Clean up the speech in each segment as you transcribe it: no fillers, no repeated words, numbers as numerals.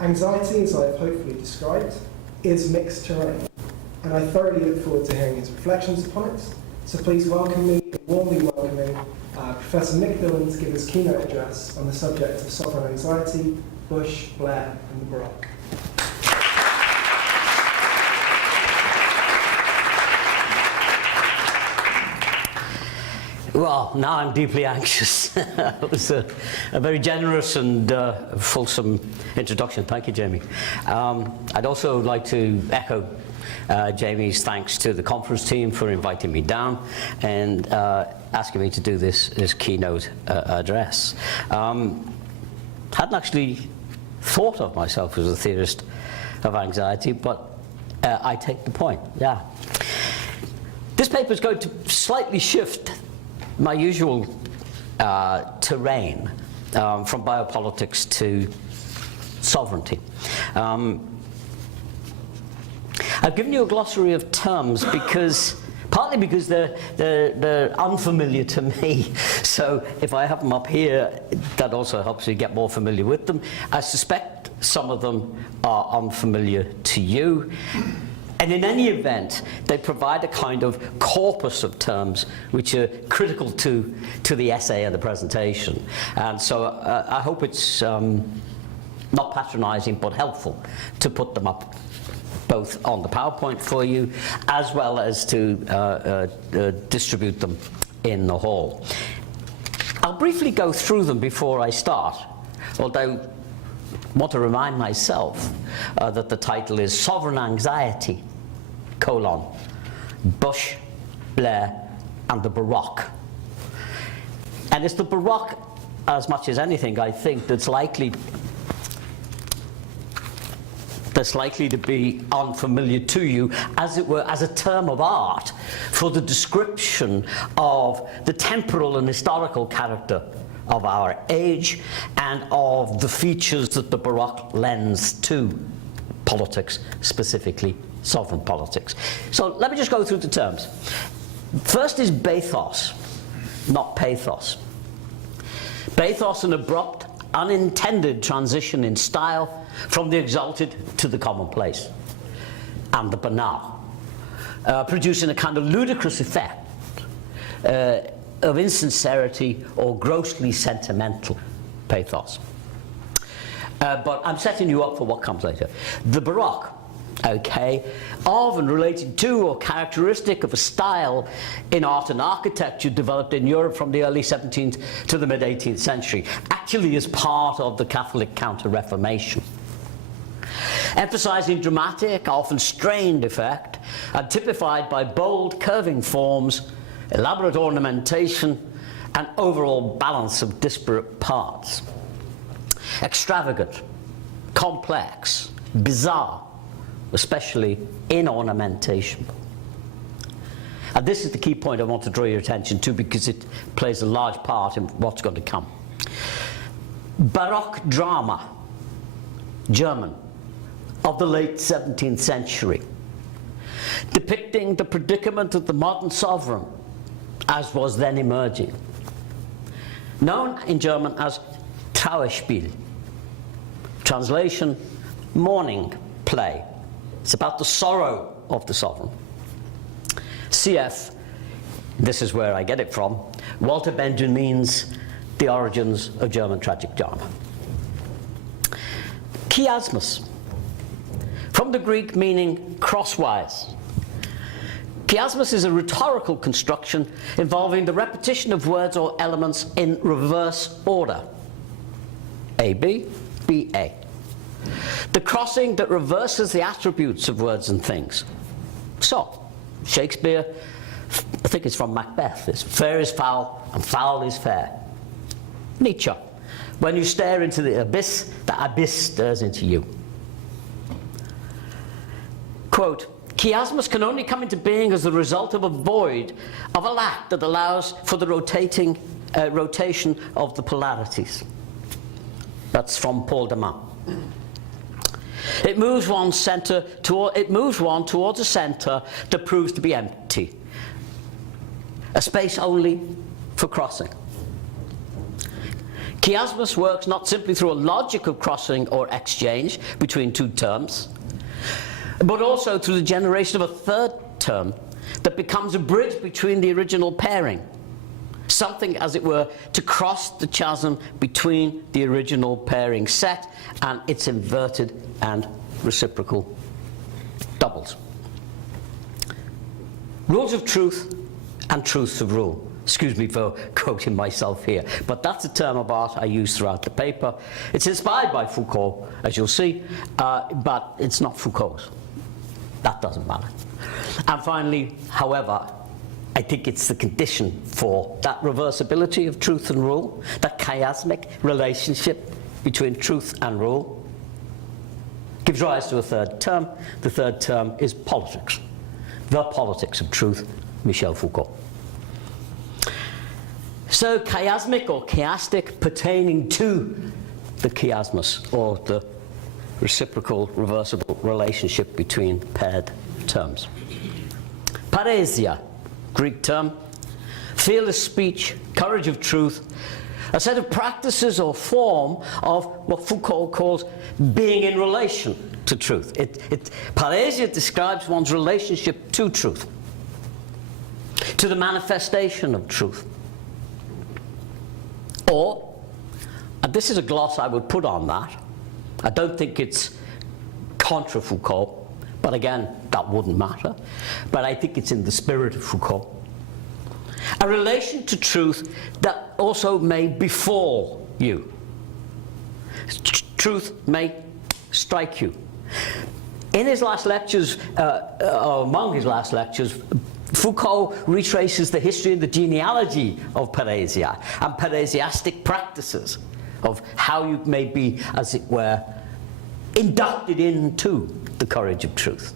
Anxiety, as I've hopefully described, is mixed terrain, and I thoroughly look forward to hearing his reflections upon it. So please welcome me, warmly welcoming Professor Mick Dillon to give his keynote address on the subject of sovereign anxiety, Bush, Blair, and the Baroque. Well, now I'm deeply anxious. It was a very generous and fulsome introduction. Thank you, Jamie. I'd also like to echo Jamie's thanks to the conference team for inviting me down and asking me to do this keynote address. Hadn't actually thought of myself as a theorist of anxiety, but I take the point, yeah. This paper is going to slightly shift my usual terrain from biopolitics to sovereignty. I've given you a glossary of terms partly because they're unfamiliar to me. So if I have them up here, that also helps you get more familiar with them. I suspect some of them are unfamiliar to you. And in any event, they provide a kind of corpus of terms which are critical to the essay and the presentation. And so I hope it's not patronizing but helpful to put them up both on the PowerPoint for you as well as to distribute them in the hall. I'll briefly go through them before I start, although I want to remind myself that the title is Sovereign Anxiety, Bush, Blair, and the Baroque. And it's the Baroque, as much as anything, I think, that's likely to be unfamiliar to you, as it were, as a term of art for the description of the temporal and historical character of our age and of the features that the Baroque lends to politics, specifically sovereign politics. So let me just go through the terms. First is bathos, not pathos. Bathos, an abrupt, unintended transition in style from the exalted to the commonplace and the banal, producing a kind of ludicrous effect of insincerity or grossly sentimental pathos. But I'm setting you up for what comes later. The Baroque, okay, of and related to or characteristic of a style in art and architecture developed in Europe from the early 17th to the mid-18th century, actually as part of the Catholic Counter-Reformation. Emphasizing dramatic, often strained effect, and typified by bold, curving forms, elaborate ornamentation, and overall balance of disparate parts. Extravagant, complex, bizarre, especially in ornamentation. And this is the key point I want to draw your attention to because it plays a large part in what's going to come. Baroque drama, German, of the late 17th century, depicting the predicament of the modern sovereign as was then emerging, known in German as Trauerspiel, translation, mourning play. It's about the sorrow of the sovereign. CF, this is where I get it from, Walter Benjamin's The Origins of German Tragic Drama. Chiasmus, from the Greek meaning crosswise. Chiasmus is a rhetorical construction involving the repetition of words or elements in reverse order. A-B, B-A. The crossing that reverses the attributes of words and things. So, Shakespeare, I think it's from Macbeth, it's fair is foul and foul is fair. Nietzsche, when you stare into the abyss stares into you. Quote, chiasmus can only come into being as the result of a void, of a lack that allows for the rotation of the polarities. That's from Paul de Man. It moves one towards a center that proves to be empty, a space only for crossing. Chiasmus works not simply through a logical crossing or exchange between two terms, but also through the generation of a third term that becomes a bridge between the original pairing. Something, as it were, to cross the chasm between the original pairing set and its inverted and reciprocal doubles. Rules of truth and truths of rule. Excuse me for quoting myself here, but that's a term of art I use throughout the paper. It's inspired by Foucault, as you'll see, but it's not Foucault's. That doesn't matter. And finally, however, I think it's the condition for that reversibility of truth and rule, that chiasmic relationship between truth and rule, gives rise to a third term. The third term is politics. The politics of truth, Michel Foucault. So chiasmic or chiastic pertaining to the chiasmus, or the reciprocal reversible relationship between paired terms. Paresia, Greek term, fearless speech, courage of truth, a set of practices or form of what Foucault calls being in relation to truth. Paresia describes one's relationship to truth, to the manifestation of truth. Or, and this is a gloss I would put on that, I don't think it's contra Foucault, but again, that wouldn't matter, but I think it's in the spirit of Foucault. A relation to truth that also may befall you. Truth may strike you. In his last lectures, or among his last lectures, Foucault retraces the history and the genealogy of paresia and paresiastic practices of how you may be, as it were, inducted into the courage of truth.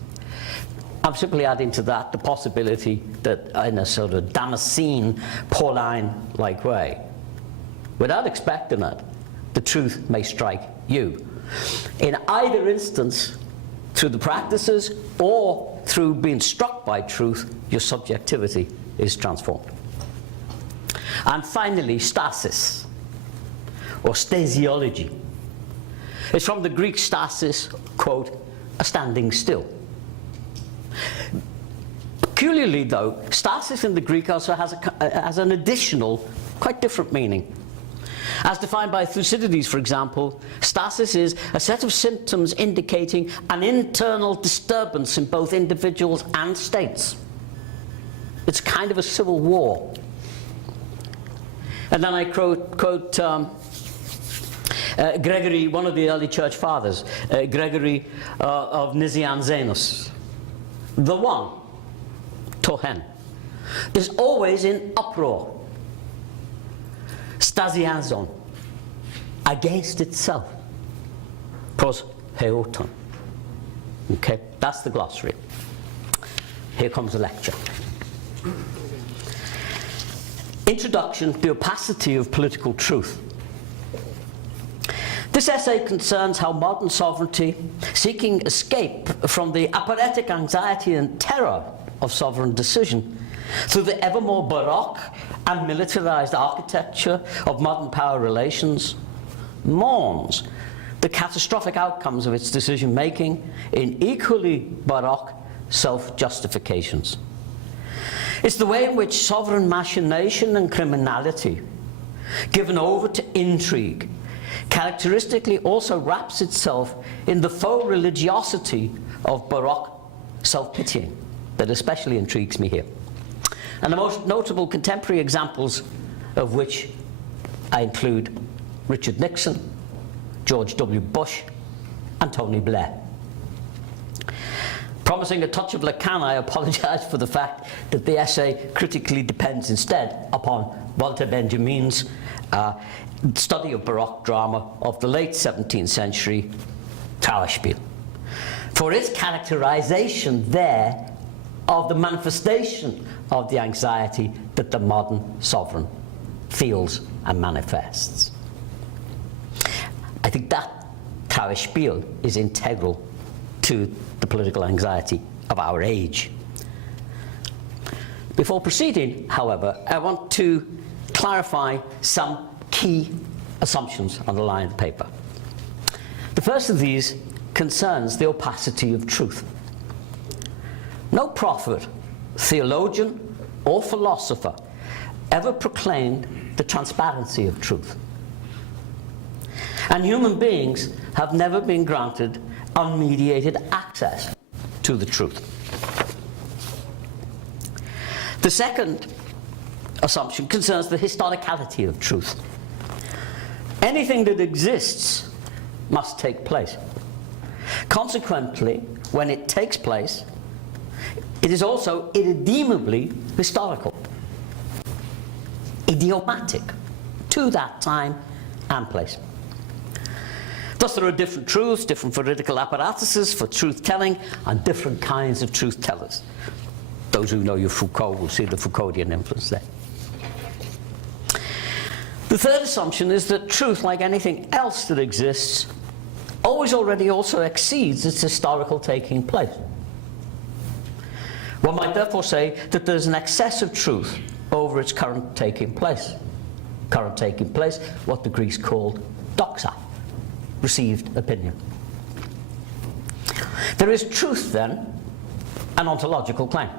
I'm simply adding to that the possibility that in a sort of Damascene, Pauline-like way, without expecting it, the truth may strike you. In either instance, through the practices or through being struck by truth, your subjectivity is transformed. And finally, stasis, or stasiology. It's from the Greek stasis, quote, a standing still. Peculiarly though, stasis in the Greek also has an additional, quite different meaning. As defined by Thucydides, for example, stasis is a set of symptoms indicating an internal disturbance in both individuals and states. It's kind of a civil war. And then I quote Gregory, one of the early church fathers, Gregory of Nazianzenus. The one, tohen, is always in uproar. Stasiazon, against itself. Pros heoton. Okay, that's the glossary. Here comes the lecture. Introduction to the opacity of political truth. This essay concerns how modern sovereignty, seeking escape from the aporetic anxiety and terror of sovereign decision, through the ever more Baroque and militarized architecture of modern power relations, mourns the catastrophic outcomes of its decision-making in equally Baroque self-justifications. It's the way in which sovereign machination and criminality, given over to intrigue, characteristically also wraps itself in the faux religiosity of Baroque self-pitying that especially intrigues me here. And the most notable contemporary examples of which I include Richard Nixon, George W. Bush, and Tony Blair. Promising a touch of Lacan, I apologize for the fact that the essay critically depends instead upon Walter Benjamin's study of Baroque drama of the late 17th century, Trauerspiel, for its characterization there of the manifestation of the anxiety that the modern sovereign feels and manifests. I think that Trauerspiel is integral to the political anxiety of our age. Before proceeding, however, I want to clarify some key assumptions underlying the paper. The first of these concerns the opacity of truth. No prophet, theologian, or philosopher ever proclaimed the transparency of truth. And human beings have never been granted unmediated access to the truth. The second assumption concerns the historicality of truth. Anything that exists must take place. Consequently, when it takes place, it is also irredeemably historical, idiomatic to that time and place. Thus, there are different truths, different political apparatuses for truth-telling, and different kinds of truth-tellers. Those who know your Foucault will see the Foucauldian influence there. The third assumption is that truth, like anything else that exists, always already also exceeds its historical taking place. One might therefore say that there's an excess of truth over its current taking place. Current taking place, what the Greeks called doxa, received opinion. There is truth then, an ontological claim.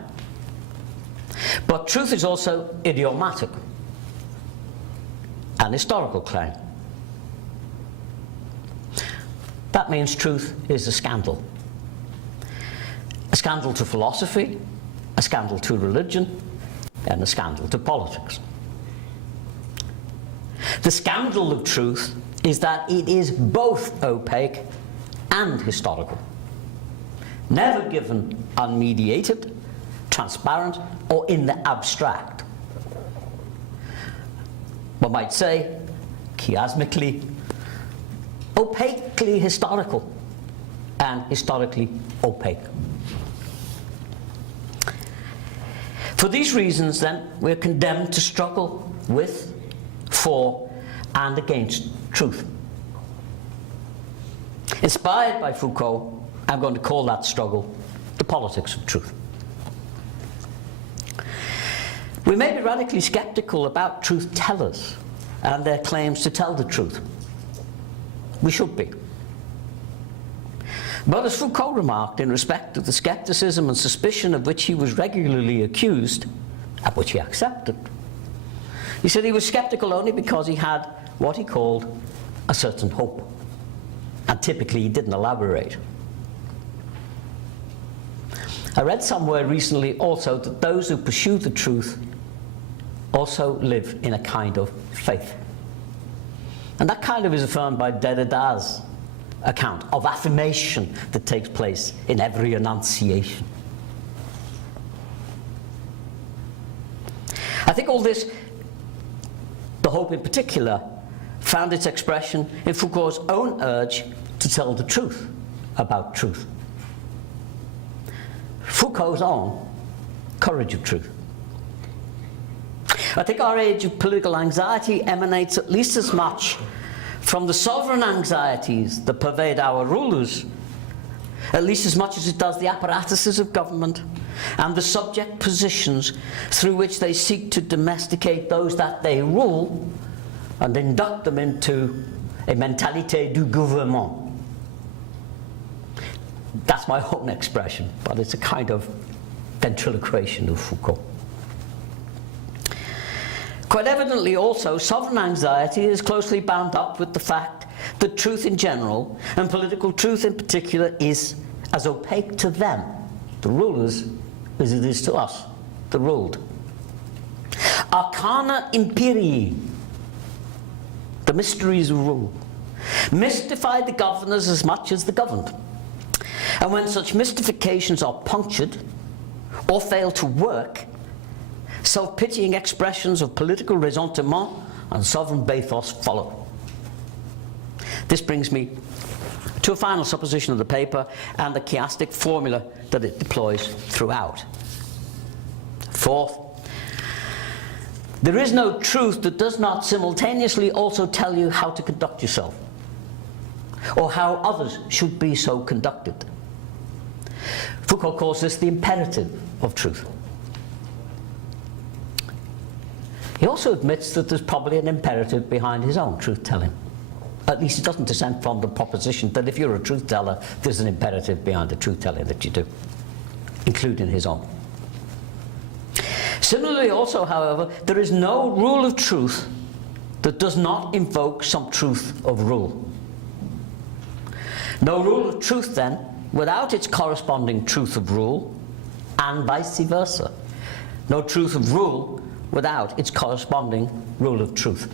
But truth is also idiomatic, an historical claim. That means truth is a scandal. A scandal to philosophy, a scandal to religion, and a scandal to politics. The scandal of truth is that it is both opaque and historical, never given unmediated, transparent, or in the abstract. One might say, chiasmically, opaquely historical and historically opaque. For these reasons, then, we're condemned to struggle with, for, and against truth. Inspired by Foucault, I'm going to call that struggle the politics of truth. We may be radically skeptical about truth-tellers and their claims to tell the truth. We should be. But as Foucault remarked in respect of the skepticism and suspicion of which he was regularly accused, at which he accepted, he said he was skeptical only because he had what he called a certain hope. And typically he didn't elaborate. I read somewhere recently also that those who pursue the truth also live in a kind of faith. And that kind of is affirmed by Derrida's account of affirmation that takes place in every enunciation. I think all this, the hope in particular, found its expression in Foucault's own urge to tell the truth about truth. Foucault's own courage of truth. I think our age of political anxiety emanates at least as much from the sovereign anxieties that pervade our rulers, at least as much as it does the apparatuses of government and the subject positions through which they seek to domesticate those that they rule and induct them into a mentalité du gouvernement. That's my own expression, but it's a kind of ventriloquation of Foucault. Quite evidently also, sovereign anxiety is closely bound up with the fact that truth in general, and political truth in particular, is as opaque to them, the rulers, as it is to us, the ruled. Arcana imperii, the mysteries of rule, mystify the governors as much as the governed. And when such mystifications are punctured or fail to work, self-pitying expressions of political ressentiment and sovereign bathos follow. This brings me to a final supposition of the paper and the chiastic formula that it deploys throughout. Fourth, there is no truth that does not simultaneously also tell you how to conduct yourself, or how others should be so conducted. Foucault calls this the imperative of truth. He also admits that there's probably an imperative behind his own truth-telling. At least he doesn't dissent from the proposition that if you're a truth-teller, there's an imperative behind the truth-telling that you do, including his own. Similarly also, however, there is no rule of truth that does not invoke some truth of rule. No rule of truth, then, without its corresponding truth of rule, and vice versa. No truth of rule without its corresponding rule of truth.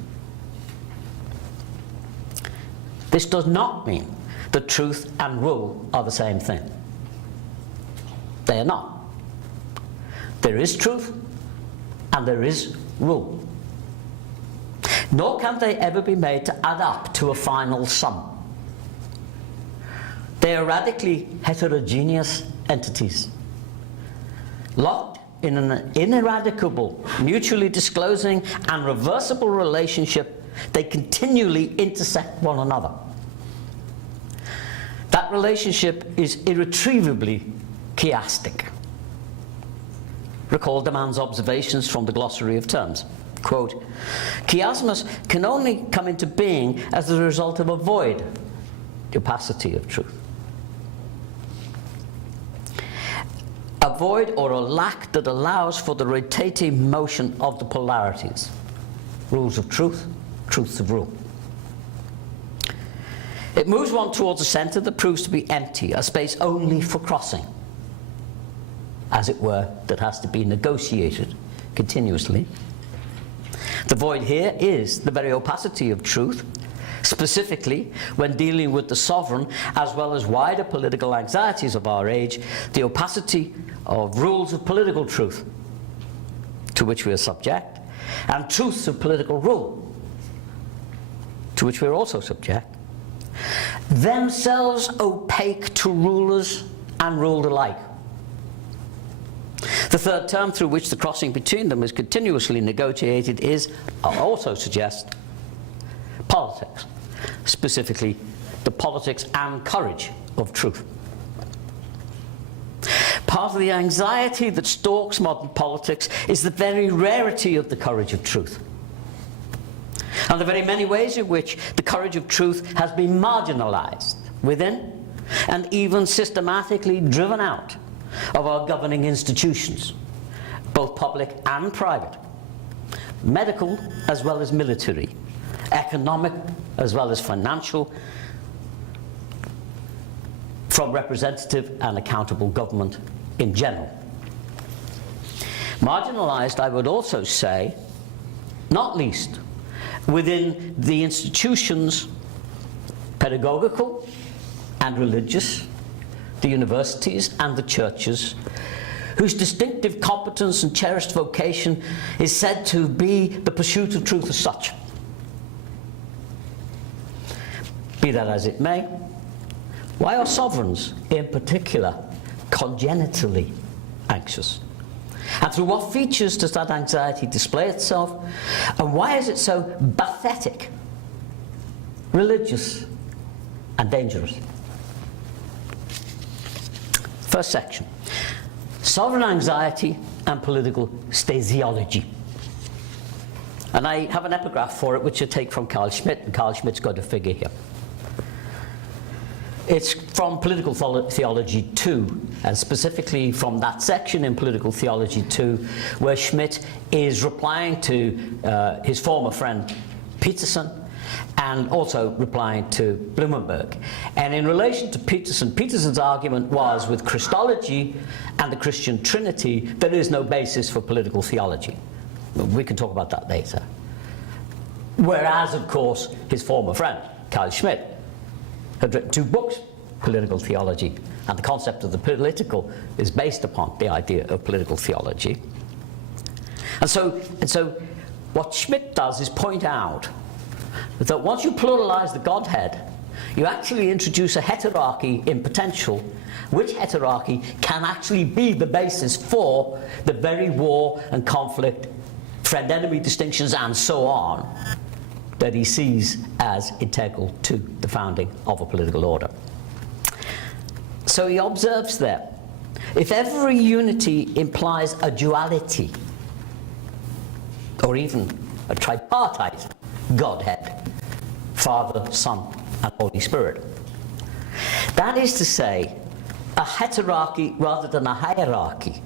This does not mean that truth and rule are the same thing. They are not. There is truth and there is rule. Nor can they ever be made to add up to a final sum. They are radically heterogeneous entities, locked in an ineradicable, mutually disclosing and reversible relationship. They continually intersect one another. That relationship is irretrievably chiastic. Recall the man's observations from the glossary of terms. Quote, chiasmus can only come into being as the result of a void, the opacity of truth. A void or a lack that allows for the rotating motion of the polarities. Rules of truth, truths of rule. It moves one towards a centre that proves to be empty, a space only for crossing, as it were, that has to be negotiated continuously. The void here is the very opacity of truth, specifically when dealing with the sovereign as well as wider political anxieties of our age, the opacity of rules of political truth to which we are subject, and truths of political rule to which we are also subject, themselves opaque to rulers and ruled alike. The third term through which the crossing between them is continuously negotiated is, I also suggest, politics, specifically the politics and courage of truth. Part of the anxiety that stalks modern politics is the very rarity of the courage of truth, and the very many ways in which the courage of truth has been marginalized within and even systematically driven out of our governing institutions, both public and private, medical as well as military, economic as well as financial, from representative and accountable government in general. Marginalized, I would also say, not least within the institutions, pedagogical and religious, the universities and the churches, whose distinctive competence and cherished vocation is said to be the pursuit of truth as such. Be that as it may, why are sovereigns in particular congenitally anxious? And through what features does that anxiety display itself? And why is it so pathetic, religious, and dangerous? First section, sovereign anxiety and political stasiology. And I have an epigraph for it which I take from Carl Schmitt, and Carl Schmitt's got a figure here. It's from Political Theology 2, and specifically from that section in Political Theology 2, where Schmitt is replying to his former friend Peterson, and also replying to Blumenberg. And in relation to Peterson, Peterson's argument was, with Christology and the Christian Trinity, there is no basis for political theology. We can talk about that later. Whereas, of course, his former friend, Carl Schmitt, had written 2 books, Political Theology, and the concept of the political is based upon the idea of political theology. And so what Schmitt does is point out that once you pluralize the Godhead, you actually introduce a heterarchy in potential, which heterarchy can actually be the basis for the very war and conflict, friend-enemy distinctions, and so on, that he sees as integral to the founding of a political order. So he observes there, if every unity implies a duality, or even a tripartite Godhead, Father, Son, and Holy Spirit. That is to say, a heterarchy rather than a hierarchy.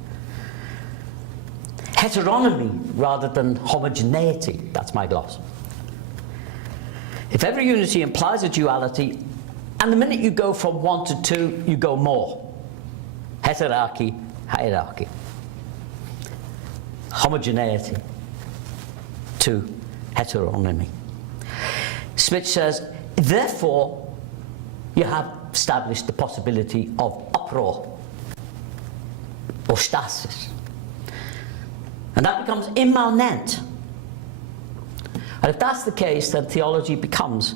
Heteronomy rather than homogeneity. That's my gloss. If every unity implies a duality, and the minute you go from 1 to 2, you go more. Heterarchy, hierarchy. Homogeneity to heteronomy. Smith says, therefore, you have established the possibility of uproar or stasis. And that becomes immanent. And if that's the case, then theology becomes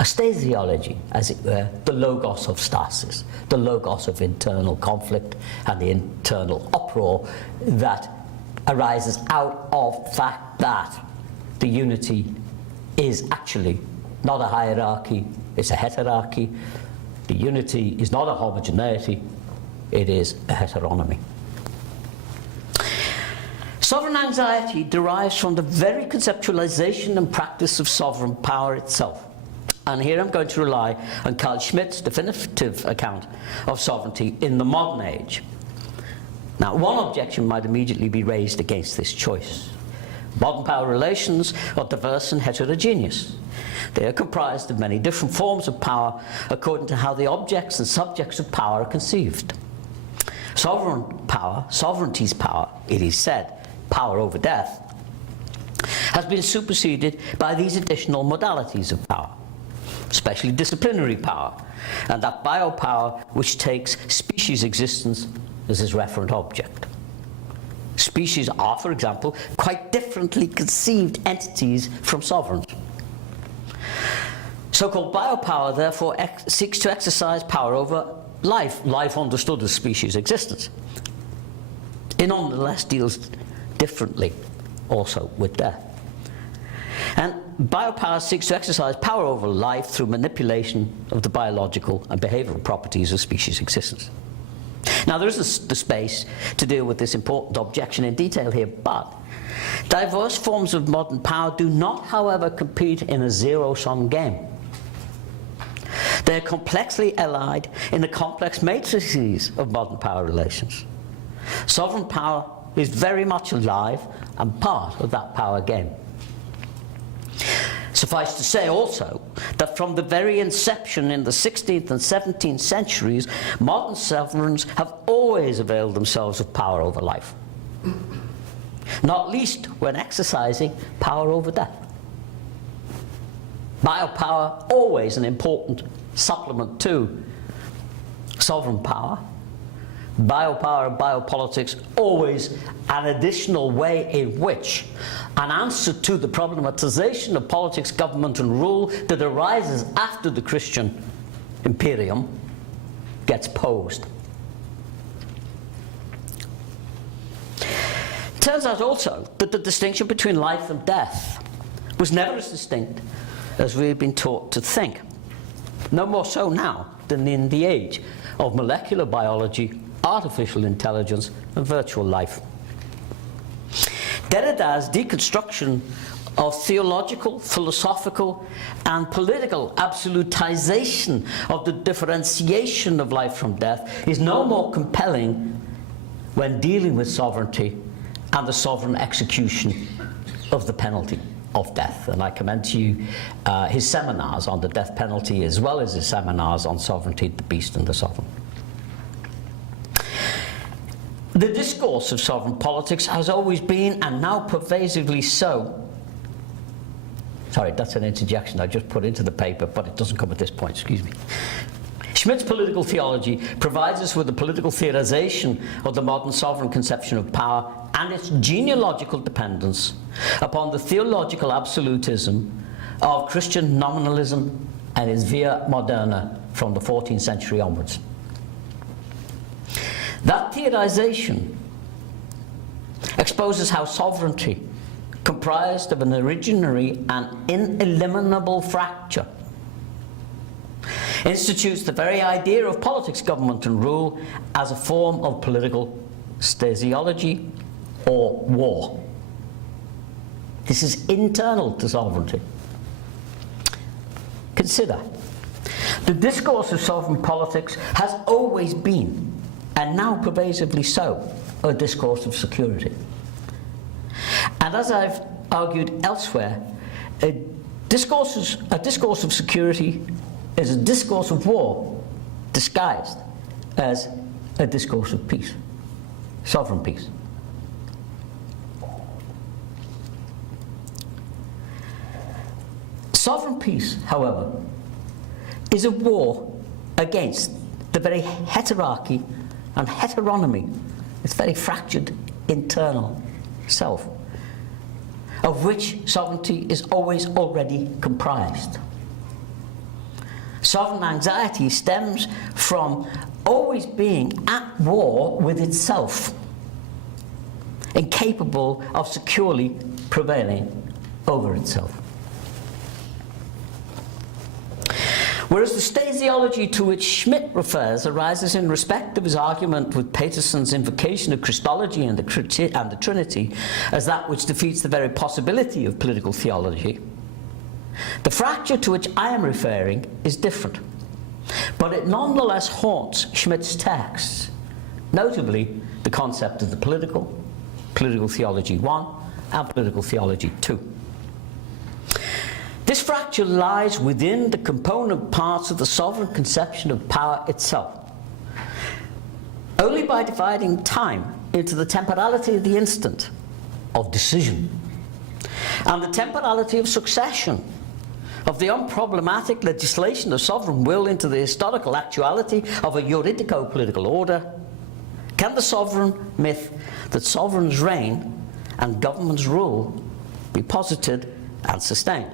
a stasiology, as it were, the logos of stasis, the logos of internal conflict and the internal uproar that arises out of the fact that the unity is actually not a hierarchy, it's a heterarchy. The unity is not a homogeneity, it is a heteronomy. Sovereign anxiety derives from the very conceptualization and practice of sovereign power itself. And here I'm going to rely on Carl Schmitt's definitive account of sovereignty in the modern age. Now, one objection might immediately be raised against this choice. Modern power relations are diverse and heterogeneous. They are comprised of many different forms of power according to how the objects and subjects of power are conceived. Sovereign power, sovereignty's power, it is said, power over death, has been superseded by these additional modalities of power, especially disciplinary power, and that biopower which takes species existence as its referent object. Species are, for example, quite differently conceived entities from sovereigns. So-called biopower, therefore, seeks to exercise power over life, life understood as species existence. It nonetheless deals differently also with death. And biopower seeks to exercise power over life through manipulation of the biological and behavioral properties of species existence. Now, there is the space to deal with this important objection in detail here, but diverse forms of modern power do not, however, compete in a zero-sum game. They are complexly allied in the complex matrices of modern power relations. Sovereign power is very much alive and part of that power game. Suffice to say also that from the very inception in the 16th and 17th centuries, modern sovereigns have always availed themselves of power over life, not least when exercising power over death. Biopower, always an important supplement to sovereign power. Biopower and biopolitics, always an additional way in which an answer to the problematization of politics, government and rule that arises after the Christian imperium gets posed. It turns out also that the distinction between life and death was never as distinct as we've been taught to think. No more so now than in the age of molecular biology, artificial intelligence, and virtual life. Derrida's deconstruction of theological, philosophical, and political absolutization of the differentiation of life from death is no more compelling when dealing with sovereignty and the sovereign execution of the penalty of death. And I commend to you his seminars on the death penalty, as well as his seminars on sovereignty, the beast and the sovereign. The discourse of sovereign politics has always been, and now pervasively so. Sorry, that's an interjection I just put into the paper, but it doesn't come at this point, excuse me. Schmitt's political theology provides us with a political theorization of the modern sovereign conception of power and its genealogical dependence upon the theological absolutism of Christian nominalism and its via moderna from the 14th century onwards. That theorization exposes how sovereignty, comprised of an originary and ineliminable fracture, institutes the very idea of politics, government and rule as a form of political stasiology or war. This is internal to sovereignty. Consider, the discourse of sovereign politics has always been, and now pervasively so, a discourse of security. And as I've argued elsewhere, a discourse of security is a discourse of war disguised as a discourse of peace, sovereign peace. Sovereign peace, however, is a war against the very heterarchy and heteronomy, its very fractured internal self, of which sovereignty is always already comprised. Sovereign anxiety stems from always being at war with itself, incapable of securely prevailing over itself. Whereas the stasiology to which Schmitt refers arises in respect of his argument with Peterson's invocation of Christology and the Trinity as that which defeats the very possibility of political theology, the fracture to which I am referring is different, but it nonetheless haunts Schmitt's texts, notably the concept of the political theology 1 and political theology 2. This fracture lies within the component parts of the sovereign conception of power itself. Only by dividing time into the temporality of the instant, of decision, and the temporality of succession, of the unproblematic legislation of sovereign will into the historical actuality of a juridico-political order, can the sovereign myth that sovereigns reign and governments rule be posited and sustained.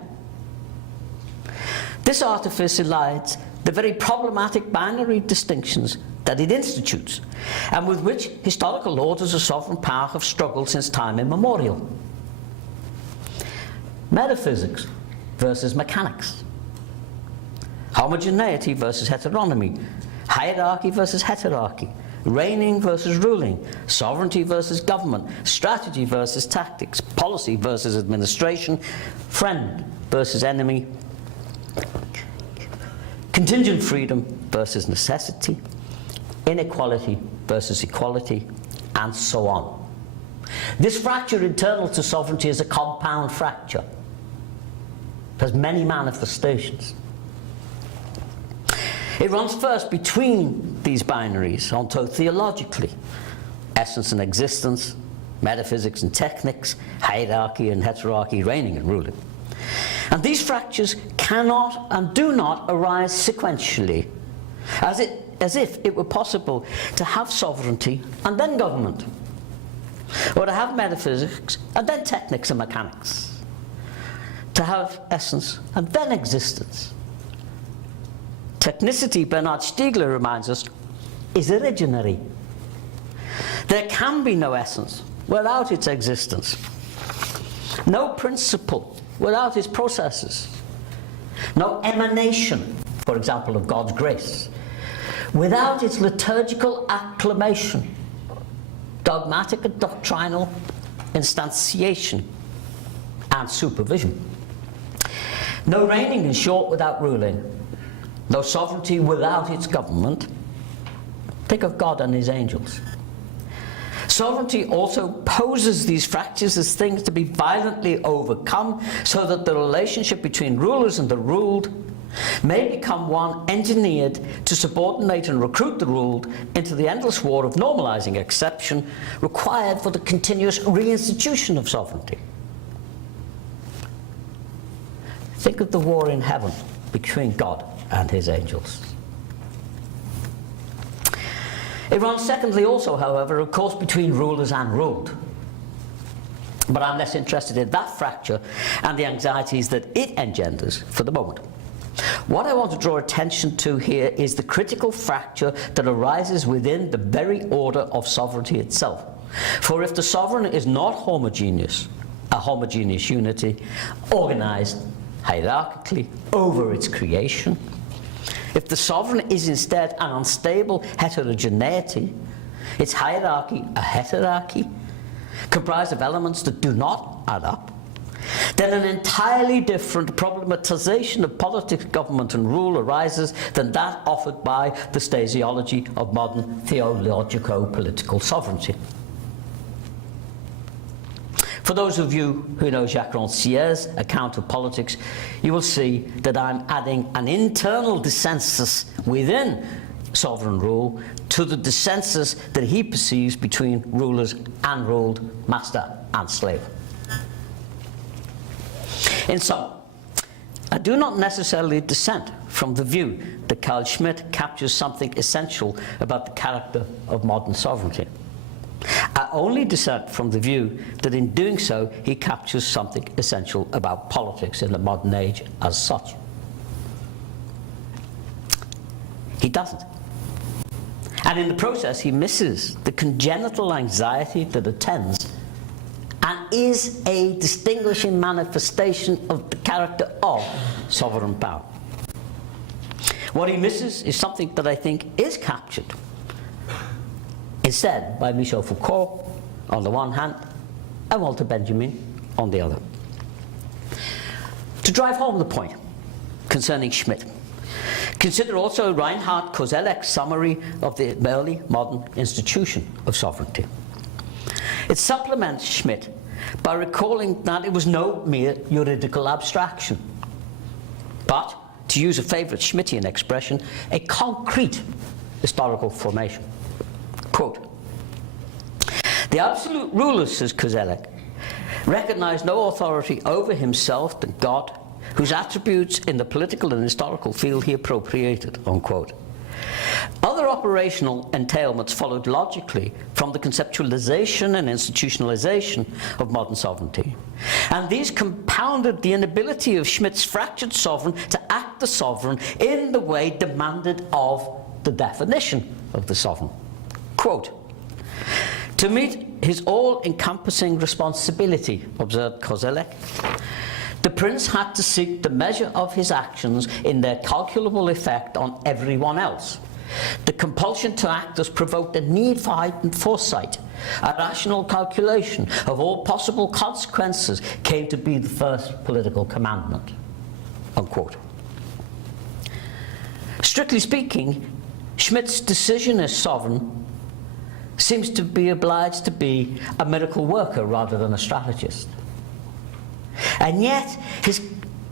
This artifice elides the very problematic binary distinctions that it institutes, and with which historical orders of sovereign power have struggled since time immemorial. Metaphysics versus mechanics, homogeneity versus heteronomy, hierarchy versus heterarchy, reigning versus ruling, sovereignty versus government, strategy versus tactics, policy versus administration, friend versus enemy, contingent freedom versus necessity, inequality versus equality, and so on. This fracture internal to sovereignty is a compound fracture. It has many manifestations. It runs first between these binaries, ontotheologically, essence and existence, metaphysics and technics, hierarchy and heterarchy, reigning and ruling. And these fractures cannot and do not arise sequentially, as if it were possible to have sovereignty and then government, or to have metaphysics and then technics and mechanics, to have essence and then existence. Technicity, Bernhard Stiegler reminds us, is originary. There can be no essence without its existence, no principle without its processes, no emanation, for example, of God's grace, without its liturgical acclamation, dogmatic and doctrinal instantiation, and supervision. No reigning, in short, without ruling, no sovereignty without its government. Think of God and his angels. Sovereignty also poses these fractures as things to be violently overcome, so that the relationship between rulers and the ruled may become one engineered to subordinate and recruit the ruled into the endless war of normalizing exception required for the continuous reinstitution of sovereignty. Think of the war in heaven between God and his angels. It runs secondly also, however, of course, between rulers and ruled. But I'm less interested in that fracture and the anxieties that it engenders for the moment. What I want to draw attention to here is the critical fracture that arises within the very order of sovereignty itself. For if the sovereign is not homogeneous, a homogeneous unity, organized hierarchically over its creation, if the sovereign is instead an unstable heterogeneity, its hierarchy a heterarchy, comprised of elements that do not add up, then an entirely different problematization of politics, government and rule arises than that offered by the stasiology of modern theologico-political sovereignty. For those of you who know Jacques Ranciere's account of politics, you will see that I'm adding an internal dissensus within sovereign rule to the dissensus that he perceives between rulers and ruled, master and slave. In sum, I do not necessarily dissent from the view that Carl Schmitt captures something essential about the character of modern sovereignty. I only dissent from the view that in doing so he captures something essential about politics in the modern age as such. He doesn't. And in the process he misses the congenital anxiety that attends and is a distinguishing manifestation of the character of sovereign power. What he misses is something that I think is captured instead by Michel Foucault on the one hand and Walter Benjamin on the other. To drive home the point concerning Schmitt, consider also Reinhard Koselleck's summary of the early modern institution of sovereignty. It supplements Schmitt by recalling that it was no mere juridical abstraction, but, to use a favourite Schmittian expression, a concrete historical formation. Quote, "The absolute ruler," says Koselleck, "recognized no authority over himself than God, whose attributes in the political and historical field he appropriated," unquote. Other operational entailments followed logically from the conceptualization and institutionalization of modern sovereignty. And these compounded the inability of Schmitt's fractured sovereign to act the sovereign in the way demanded of the definition of the sovereign. Quote, "To meet his all-encompassing responsibility," observed Koselleck, "the prince had to seek the measure of his actions in their calculable effect on everyone else. The compulsion to act thus provoked a need for heightened foresight. A rational calculation of all possible consequences came to be the first political commandment." Unquote. Strictly speaking, Schmitt's decision as sovereign seems to be obliged to be a miracle worker rather than a strategist. And yet, his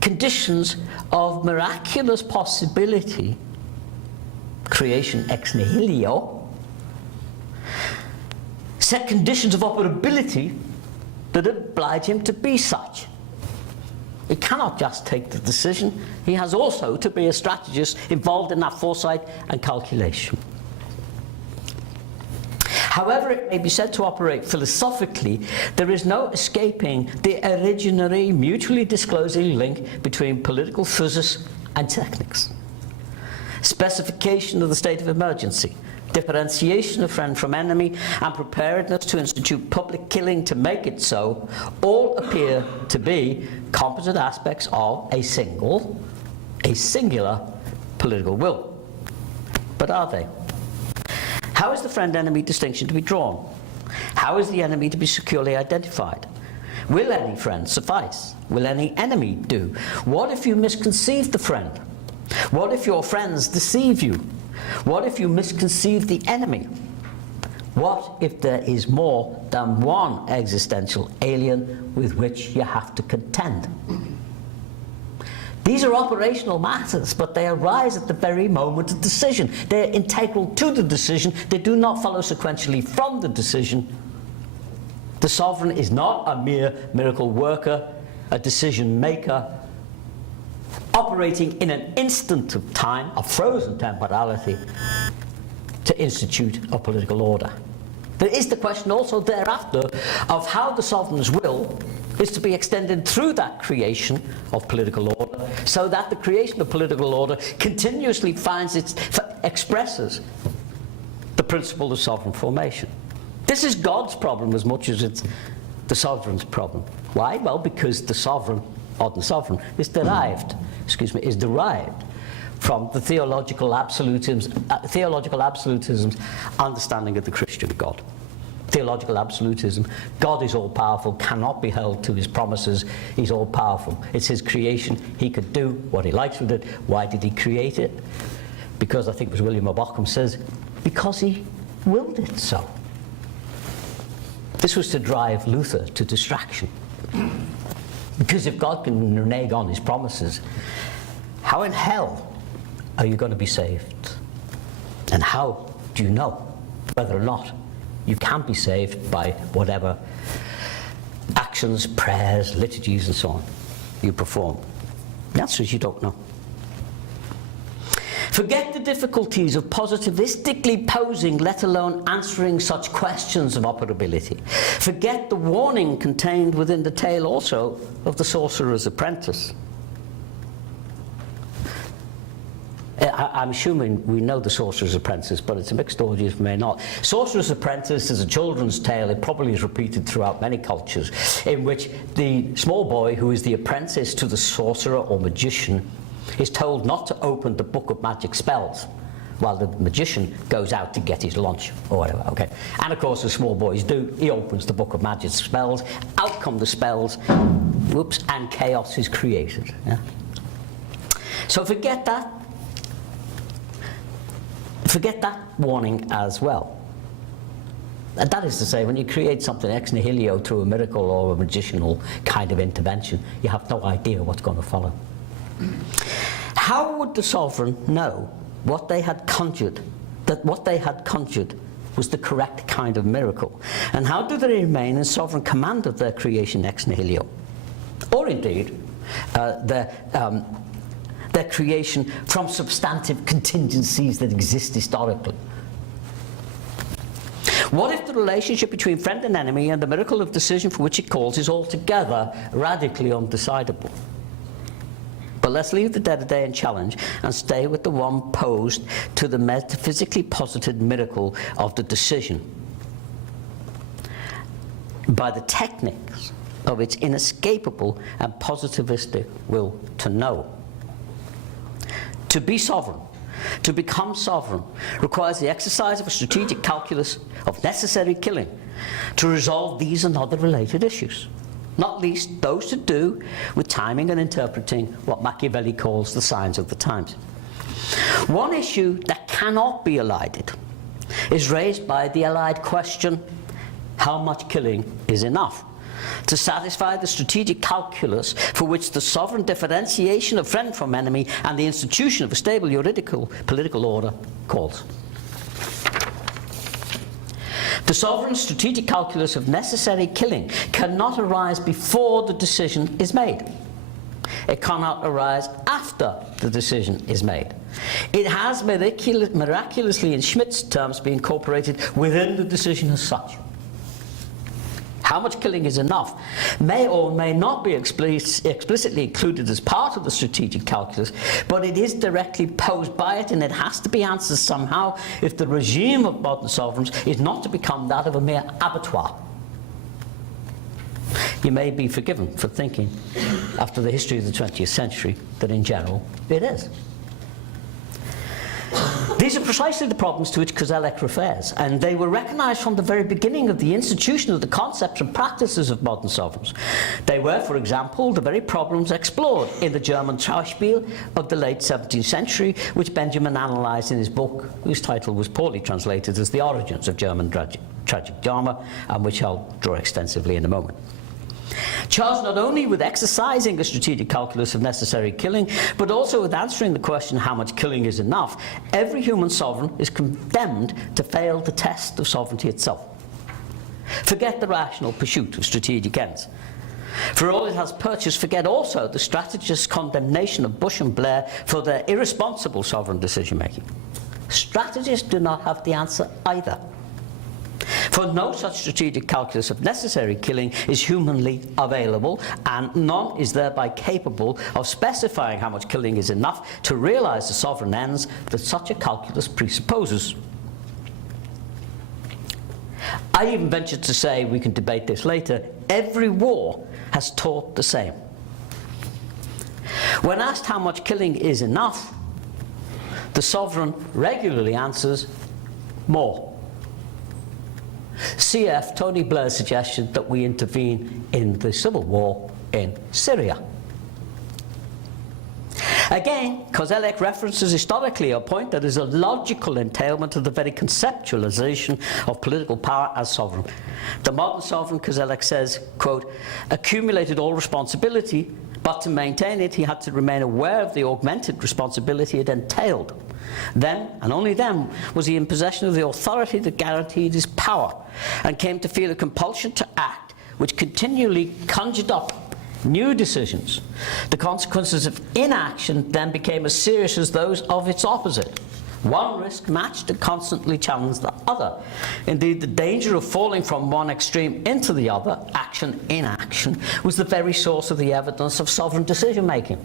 conditions of miraculous possibility, creation ex nihilo, set conditions of operability that oblige him to be such. He cannot just take the decision, he has also to be a strategist involved in that foresight and calculation. However it may be said to operate philosophically, there is no escaping the originary mutually disclosing link between political physis and technics. Specification of the state of emergency, differentiation of friend from enemy, and preparedness to institute public killing to make it so, all appear to be composite aspects of a singular political will. But are they? How is the friend-enemy distinction to be drawn? How is the enemy to be securely identified? Will any friend suffice? Will any enemy do? What if you misconceive the friend? What if your friends deceive you? What if you misconceive the enemy? What if there is more than one existential alien with which you have to contend? These are operational matters, but they arise at the very moment of decision. They're integral to the decision. They do not follow sequentially from the decision. The sovereign is not a mere miracle worker, a decision maker, operating in an instant of time, a frozen temporality, to institute a political order. There is the question also thereafter of how the sovereign's will is to be extended through that creation of political order, so that the creation of political order continuously expresses the principle of sovereign formation. This is God's problem as much as it's the sovereign's problem. Why? Well, because the sovereign, modern sovereign, is derived from the theological absolutism's understanding of the Christian God. theological absolutism. God is all-powerful, cannot be held to his promises. He's all-powerful. It's his creation. He could do what he likes with it. Why did he create it? Because, I think it was William of Ockham says, because he willed it so. This was to drive Luther to distraction. Because if God can renege on his promises, how in hell are you going to be saved? And how do you know whether or not you can be saved by whatever actions, prayers, liturgies and so on you perform? The answer is you don't know. Forget the difficulties of positivistically posing, let alone answering such questions of operability. Forget the warning contained within the tale also of the Sorcerer's Apprentice. I'm assuming we know the Sorcerer's Apprentice, but it's a mixed audience, may not. Sorcerer's Apprentice is a children's tale. It probably is repeated throughout many cultures, in which the small boy who is the apprentice to the sorcerer or magician is told not to open the book of magic spells while the magician goes out to get his lunch or whatever, okay? And of course, as small boys do, he opens the book of magic spells, out come the spells, whoops, and chaos is created. Yeah? So forget that warning as well. And that is to say, when you create something ex nihilo through a miracle or a magicianal kind of intervention, you have no idea what's going to follow. How would the sovereign know what they had conjured, that what they had conjured was the correct kind of miracle? And how do they remain in sovereign command of their creation ex nihilo? Or indeed, their creation from substantive contingencies that exist historically? What if the relationship between friend and enemy and the miracle of decision for which it calls is altogether radically undecidable? But let's leave the day-to-day and challenge and stay with the one posed to the metaphysically posited miracle of the decision by the techniques of its inescapable and positivistic will to know. To be sovereign, to become sovereign, requires the exercise of a strategic calculus of necessary killing to resolve these and other related issues, not least those to do with timing and interpreting what Machiavelli calls the signs of the times. One issue that cannot be elided is raised by the allied question, how much killing is enough to satisfy the strategic calculus for which the sovereign differentiation of friend from enemy and the institution of a stable political order calls. The sovereign strategic calculus of necessary killing cannot arise before the decision is made. It cannot arise after the decision is made. It has miraculously, in Schmidt's terms, been incorporated within the decision as such. How much killing is enough may or may not be explicitly included as part of the strategic calculus, but it is directly posed by it, and it has to be answered somehow if the regime of modern sovereigns is not to become that of a mere abattoir. You may be forgiven for thinking, after the history of the 20th century, that in general it is. These are precisely the problems to which Koselleck refers, and they were recognized from the very beginning of the institution of the concepts and practices of modern sovereigns. They were, for example, the very problems explored in the German Schauspiel of the late 17th century, which Benjamin analysed in his book, whose title was poorly translated as The Origins of German Tragic Drama, and which I'll draw extensively in a moment. Charged not only with exercising a strategic calculus of necessary killing, but also with answering the question how much killing is enough, every human sovereign is condemned to fail the test of sovereignty itself. Forget the rational pursuit of strategic ends. For all it has purchased, forget also the strategist's condemnation of Bush and Blair for their irresponsible sovereign decision-making. Strategists do not have the answer either. For no such strategic calculus of necessary killing is humanly available, and none is thereby capable of specifying how much killing is enough to realize the sovereign ends that such a calculus presupposes. I even venture to say, we can debate this later, every war has taught the same. When asked how much killing is enough, the sovereign regularly answers, more. CF Tony Blair's suggestion that we intervene in the civil war in Syria. Again, Kozelek references historically a point that is a logical entailment of the very conceptualization of political power as sovereign. The modern sovereign, Kozelek says, quote, accumulated all responsibility, but to maintain it he had to remain aware of the augmented responsibility it entailed. Then, and only then, was he in possession of the authority that guaranteed his power, and came to feel a compulsion to act which continually conjured up new decisions. The consequences of inaction then became as serious as those of its opposite. One risk matched and constantly challenged the other. Indeed, the danger of falling from one extreme into the other, action, inaction, was the very source of the evidence of sovereign decision-making.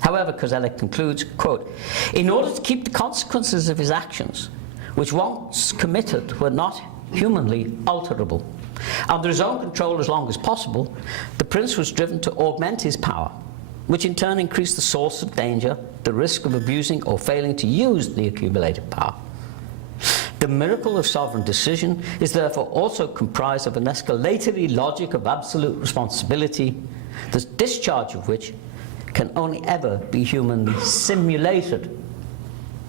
However, Kozelek concludes, quote, in order to keep the consequences of his actions, which once committed were not humanly alterable, under his own control as long as possible, the prince was driven to augment his power, which in turn increased the source of danger, the risk of abusing or failing to use the accumulated power. The miracle of sovereign decision is therefore also comprised of an escalatory logic of absolute responsibility, the discharge of which can only ever be humanly simulated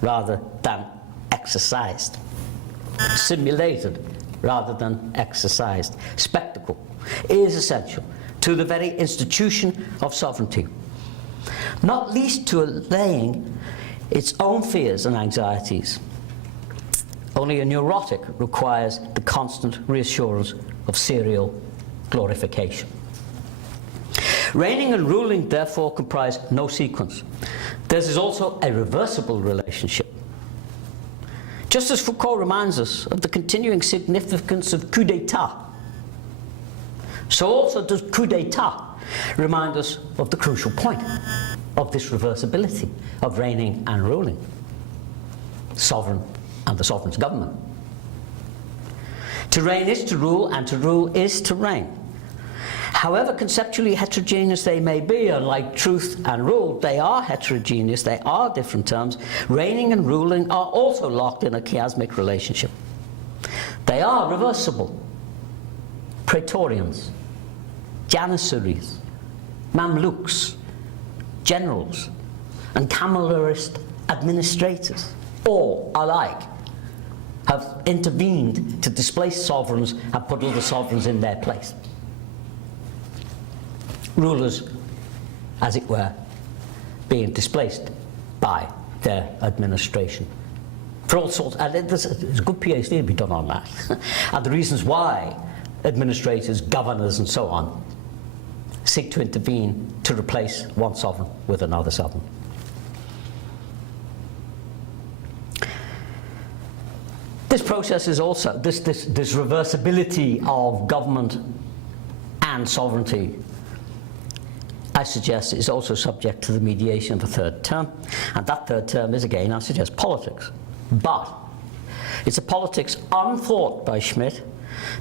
rather than exercised. Simulated rather than exercised. Spectacle is essential to the very institution of sovereignty, not least to allaying its own fears and anxieties. Only a neurotic requires the constant reassurance of serial glorification. Reigning and ruling therefore comprise no sequence. Theirs is also a reversible relationship. Just as Foucault reminds us of the continuing significance of coup d'etat, so also does coup d'etat remind us of the crucial point of this reversibility of reigning and ruling, sovereign and the sovereign's government. To reign is to rule, and to rule is to reign. However conceptually heterogeneous they may be, unlike truth and rule, they are heterogeneous, they are different terms. Reigning and ruling are also locked in a chiasmic relationship. They are reversible. Praetorians, janissaries, Mamluks, generals, and camelarist administrators, all alike have intervened to displace sovereigns and put other sovereigns in their place. Rulers, as it were, being displaced by their administration. For all sorts, and there's a good PhD to be done on that, and the reasons why administrators, governors, and so on seek to intervene to replace one sovereign with another sovereign. This process is also, this reversibility of government and sovereignty, I suggest, is also subject to the mediation of a third term, and that third term is, again, I suggest, politics. But it's a politics unthought by Schmitt,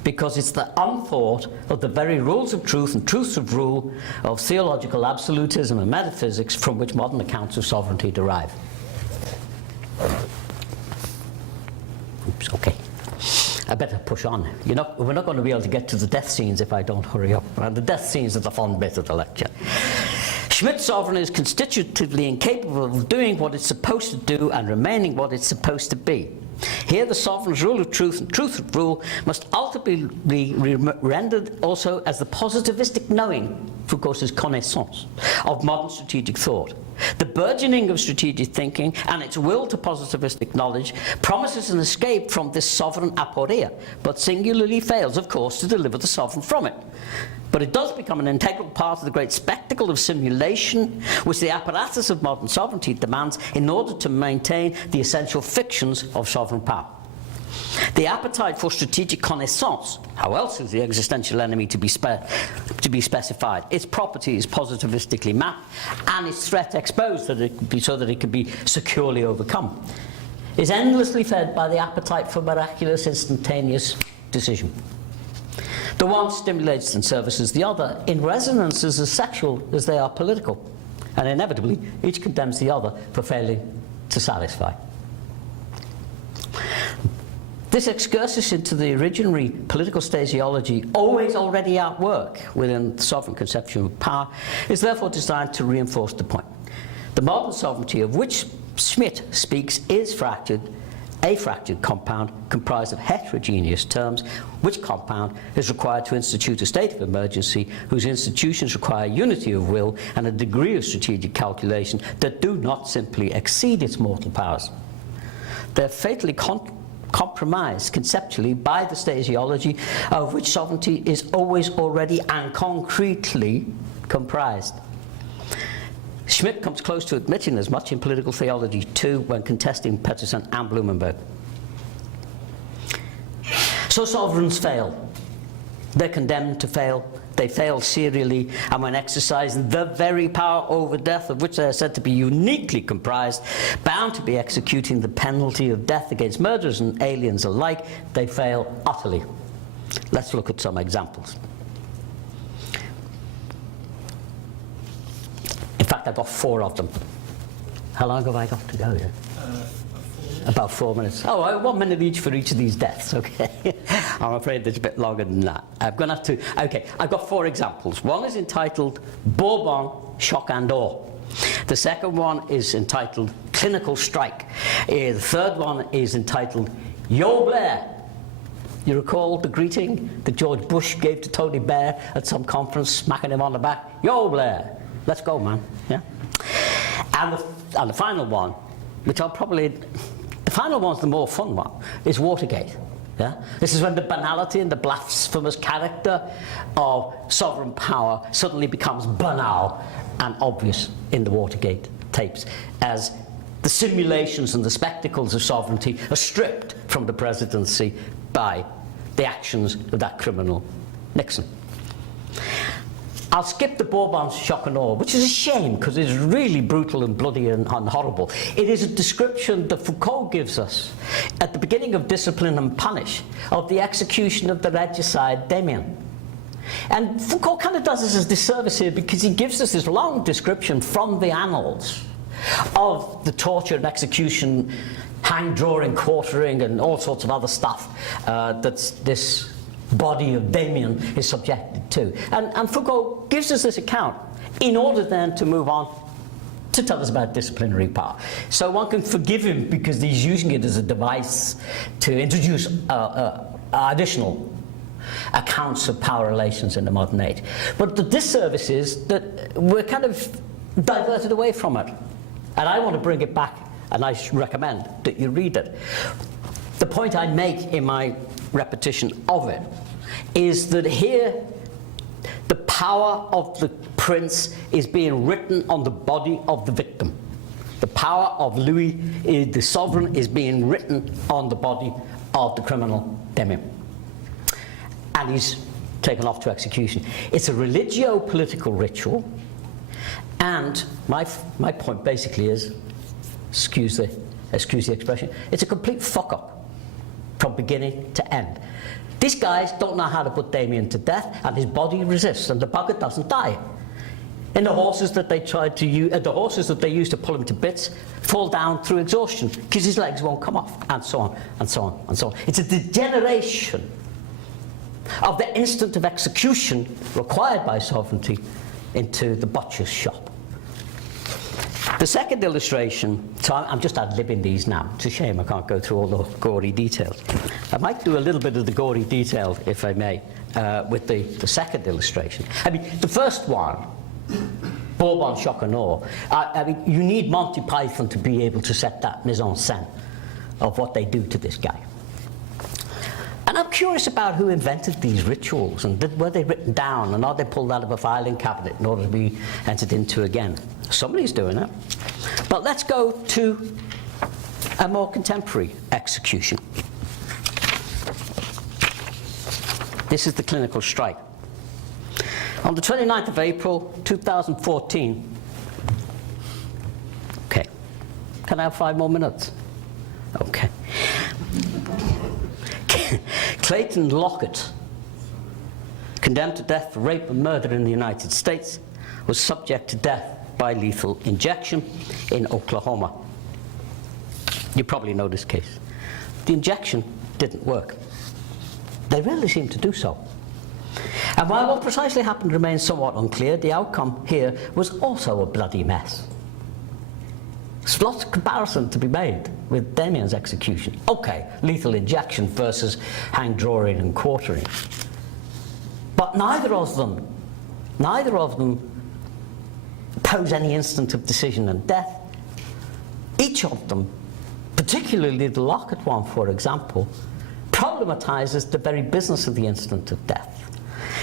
because it's the unthought of the very rules of truth and truths of rule, of theological absolutism and metaphysics, from which modern accounts of sovereignty derive. Oops, okay. I better push on. We're not going to be able to get to the death scenes if I don't hurry up. And the death scenes are the fun bit of the lecture. Schmitt's sovereign is constitutively incapable of doing what it's supposed to do and remaining what it's supposed to be. Here the sovereign's rule of truth and truth of rule must ultimately be rendered also as the positivistic knowing, Foucault says connaissance, of modern strategic thought. The burgeoning of strategic thinking and its will to positivistic knowledge promises an escape from this sovereign aporia, but singularly fails, of course, to deliver the sovereign from it. But it does become an integral part of the great spectacle of simulation which the apparatus of modern sovereignty demands in order to maintain the essential fictions of sovereign power. The appetite for strategic connaissance, how else is the existential enemy to be specified? Its property is positivistically mapped, and its threat exposed so that it can be securely overcome, is endlessly fed by the appetite for miraculous instantaneous decision. The one stimulates and services the other in resonances as sexual as they are political, and inevitably each condemns the other for failing to satisfy. This excursus into the originary political stasiology, always already at work within the sovereign conception of power, is therefore designed to reinforce the point. The modern sovereignty of which Schmitt speaks is a fractured compound comprised of heterogeneous terms, which compound is required to institute a state of emergency, whose institutions require unity of will and a degree of strategic calculation that do not simply exceed its mortal powers. They're fatally compromised conceptually by the stasiology of which sovereignty is always already and concretely comprised. Schmitt comes close to admitting as much in political theology too when contesting Peterson and Blumenberg. So sovereigns fail. They're condemned to fail. They fail serially, and when exercising the very power over death of which they are said to be uniquely comprised, bound to be executing the penalty of death against murderers and aliens alike, they fail utterly. Let's look at some examples. In fact, I've got 4 of them. How long have I got to go here? About 4 minutes. Oh, 1 minute each for each of these deaths, okay. I'm afraid it's a bit longer than that. I'm going to have to, okay, I've got 4 examples. One is entitled Bourbon, Shock and Awe. The second one is entitled Clinical Strike. The third one is entitled Yo Blair. You recall the greeting that George Bush gave to Tony Blair at some conference, smacking him on the back? Yo Blair. Let's go, man. Yeah. And the final one, which I'll probably, the final one's the more fun one, is Watergate. Yeah? This is when the banality and the blasphemous character of sovereign power suddenly becomes banal and obvious in the Watergate tapes, as the simulations and the spectacles of sovereignty are stripped from the presidency by the actions of that criminal Nixon. I'll skip the Bourbon Shock and Awe, which is a shame because it's really brutal and bloody and horrible. It is a description that Foucault gives us at the beginning of Discipline and Punish of the execution of the regicide Damien. And Foucault kind of does us a disservice here because he gives us this long description from the annals of the torture and execution, hang, drawing, quartering, and all sorts of other stuff that's this body of Damien is subjected to. And Foucault gives us this account in order then to move on to tell us about disciplinary power. So one can forgive him because he's using it as a device to introduce additional accounts of power relations in the modern age. But the disservice is that we're kind of diverted away from it. And I want to bring it back, and I recommend that you read it. The point I make in my repetition of it is that here the power of the prince is being written on the body of the victim. The power of Louis, the sovereign, is being written on the body of the criminal Damien. And he's taken off to execution. It's a religio-political ritual, and my point basically is, excuse the expression, it's a complete fuck-up from beginning to end. These guys don't know how to put Damien to death, and his body resists, and the bugger doesn't die. And the horses that they tried to use, the horses that they used to pull him to bits, fall down through exhaustion because his legs won't come off, and so on, and so on, and so on. It's a degeneration of the instant of execution required by sovereignty into the butcher's shop. The second illustration, so I'm just ad-libbing these now. It's a shame I can't go through all the gory details. I might do a little bit of the gory detail, if I may, with the second illustration. I mean, the first one, Bourbon, Shock and Awe, I mean, you need Monty Python to be able to set that mise en scène of what they do to this guy. And I'm curious about who invented these rituals, and were they written down, and are they pulled out of a filing cabinet in order to be entered into again? Somebody's doing it. But let's go to a more contemporary execution. This is the clinical strike. On the 29th of April, 2014. Okay. Can I have 5 more minutes? Okay. Clayton Lockett, condemned to death for rape and murder in the United States, was subject to death by lethal injection in Oklahoma. You probably know this case. The injection didn't work. They rarely seem to do so. And while what precisely happened remains somewhat unclear, the outcome here was also a bloody mess. There's lots of comparison to be made with Damien's execution. Okay, lethal injection versus hang, drawing and quartering. But neither of them pose any instant of decision and death. Each of them, particularly the Lockett one, for example, problematizes the very business of the instant of death.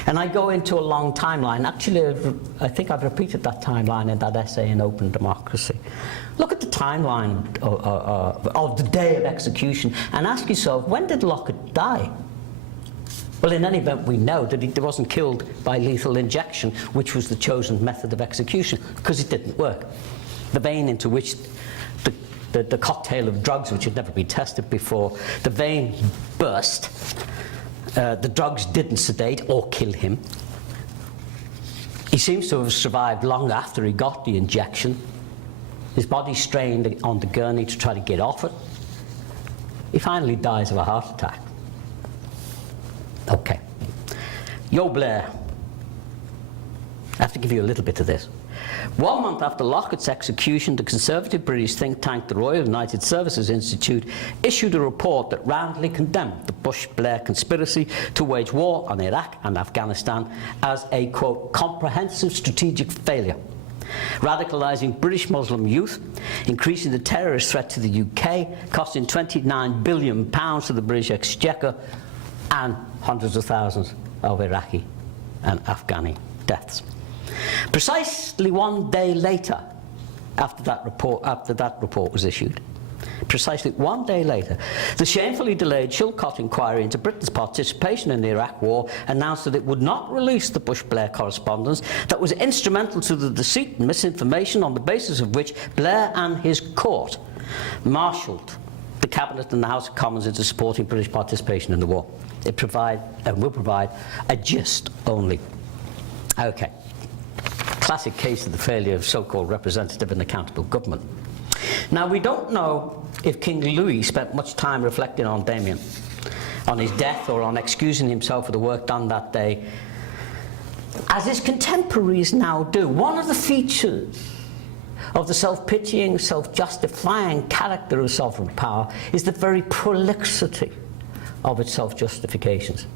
And I go into a long timeline. Actually, I think I've repeated that timeline in that essay in Open Democracy. Look at the timeline of the day of execution and ask yourself, when did Lockett die? Well, in any event, we know that he wasn't killed by lethal injection, which was the chosen method of execution, because it didn't work. The vein into which the cocktail of drugs, which had never been tested before, the vein burst. The drugs didn't sedate or kill him. He seems to have survived long after he got the injection. His body strained on the gurney to try to get off it. He finally dies of a heart attack. Okay. Yo, Blair. I have to give you a little bit of this. 1 month after Lockett's execution, the conservative British think tank, the Royal United Services Institute, issued a report that roundly condemned the Bush-Blair conspiracy to wage war on Iraq and Afghanistan as a, quote, comprehensive strategic failure, radicalising British Muslim youth, increasing the terrorist threat to the UK, costing £29 billion to the British Exchequer, and hundreds of thousands of Iraqi and Afghani deaths. Precisely 1 day later, after that report was issued, precisely 1 day later, the shamefully delayed Chilcot inquiry into Britain's participation in the Iraq War announced that it would not release the Bush-Blair correspondence that was instrumental to the deceit and misinformation on the basis of which Blair and his court marshalled the Cabinet and the House of Commons into supporting British participation in the war. It will provide a gist only. Okay. Classic case of the failure of so-called representative and accountable government. Now, we don't know if King Louis spent much time reflecting on Damien, on his death, or on excusing himself for the work done that day, as his contemporaries now do. One of the features of the self-pitying, self-justifying character of sovereign power is the very prolixity of its self-justifications.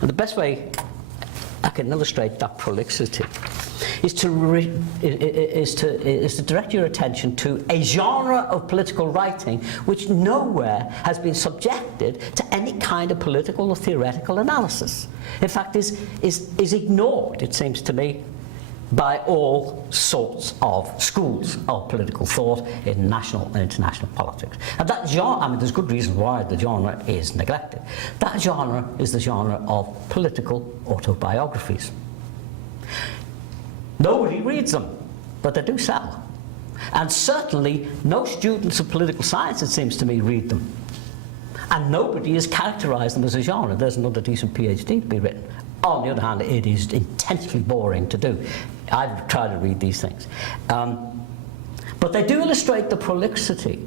And the best way I can illustrate that prolixity is to direct your attention to a genre of political writing which nowhere has been subjected to any kind of political or theoretical analysis. In fact, is ignored, it seems to me, by all sorts of schools of political thought in national and international politics. And that genre, I mean, there's good reason why the genre is neglected. That genre is the genre of political autobiographies. Nobody reads them, but they do sell. And certainly no students of political science, it seems to me, read them. And nobody has characterized them as a genre. There's another decent PhD to be written. On the other hand, it is intensely boring to do. I've tried to read these things. But they do illustrate the prolixity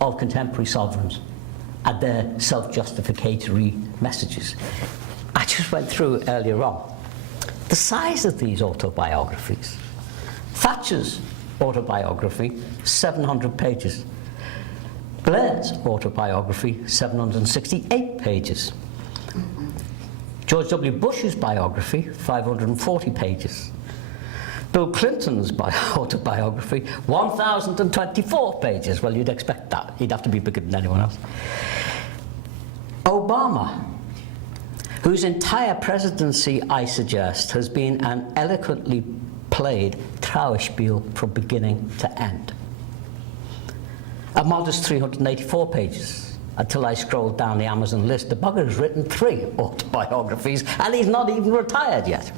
of contemporary sovereigns and their self-justificatory messages. I just went through earlier on the size of these autobiographies. Thatcher's autobiography, 700 pages. Blair's autobiography, 768 pages. George W. Bush's biography, 540 pages. Bill Clinton's autobiography, 1,024 pages. Well, you'd expect that. He'd have to be bigger than anyone else. Obama, whose entire presidency, I suggest, has been an eloquently played Trauerspiel from beginning to end. A modest 384 pages. Until I scrolled down the Amazon list, the bugger has written 3 autobiographies, and he's not even retired yet.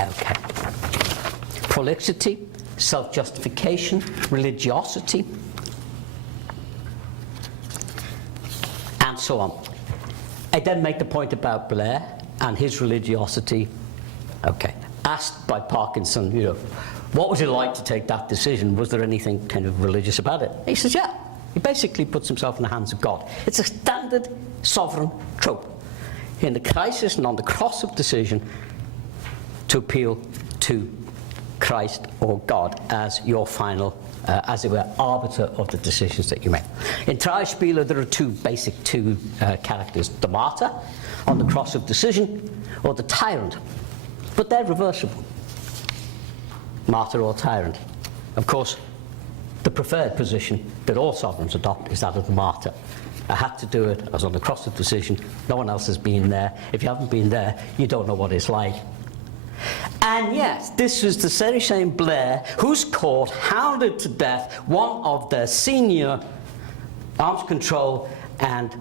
Okay. Prolixity, self-justification, religiosity, and so on. I then make the point about Blair and his religiosity. Okay. Asked by Parkinson, what was it like to take that decision? Was there anything kind of religious about it? He says, yeah. He basically puts himself in the hands of God. It's a standard sovereign trope in the crisis and on the cross of decision to appeal to Christ or God as your final, as it were, arbiter of the decisions that you make. In Trauerspieler, there are two characters, the martyr on the cross of decision or the tyrant, but they're reversible, martyr or tyrant. Of course, the preferred position that all sovereigns adopt is that of the martyr. I had to do it, I was on the cross of decision, no one else has been there. If you haven't been there, you don't know what it's like. And yet, this was the very same Blair whose court hounded to death one of their senior arms control and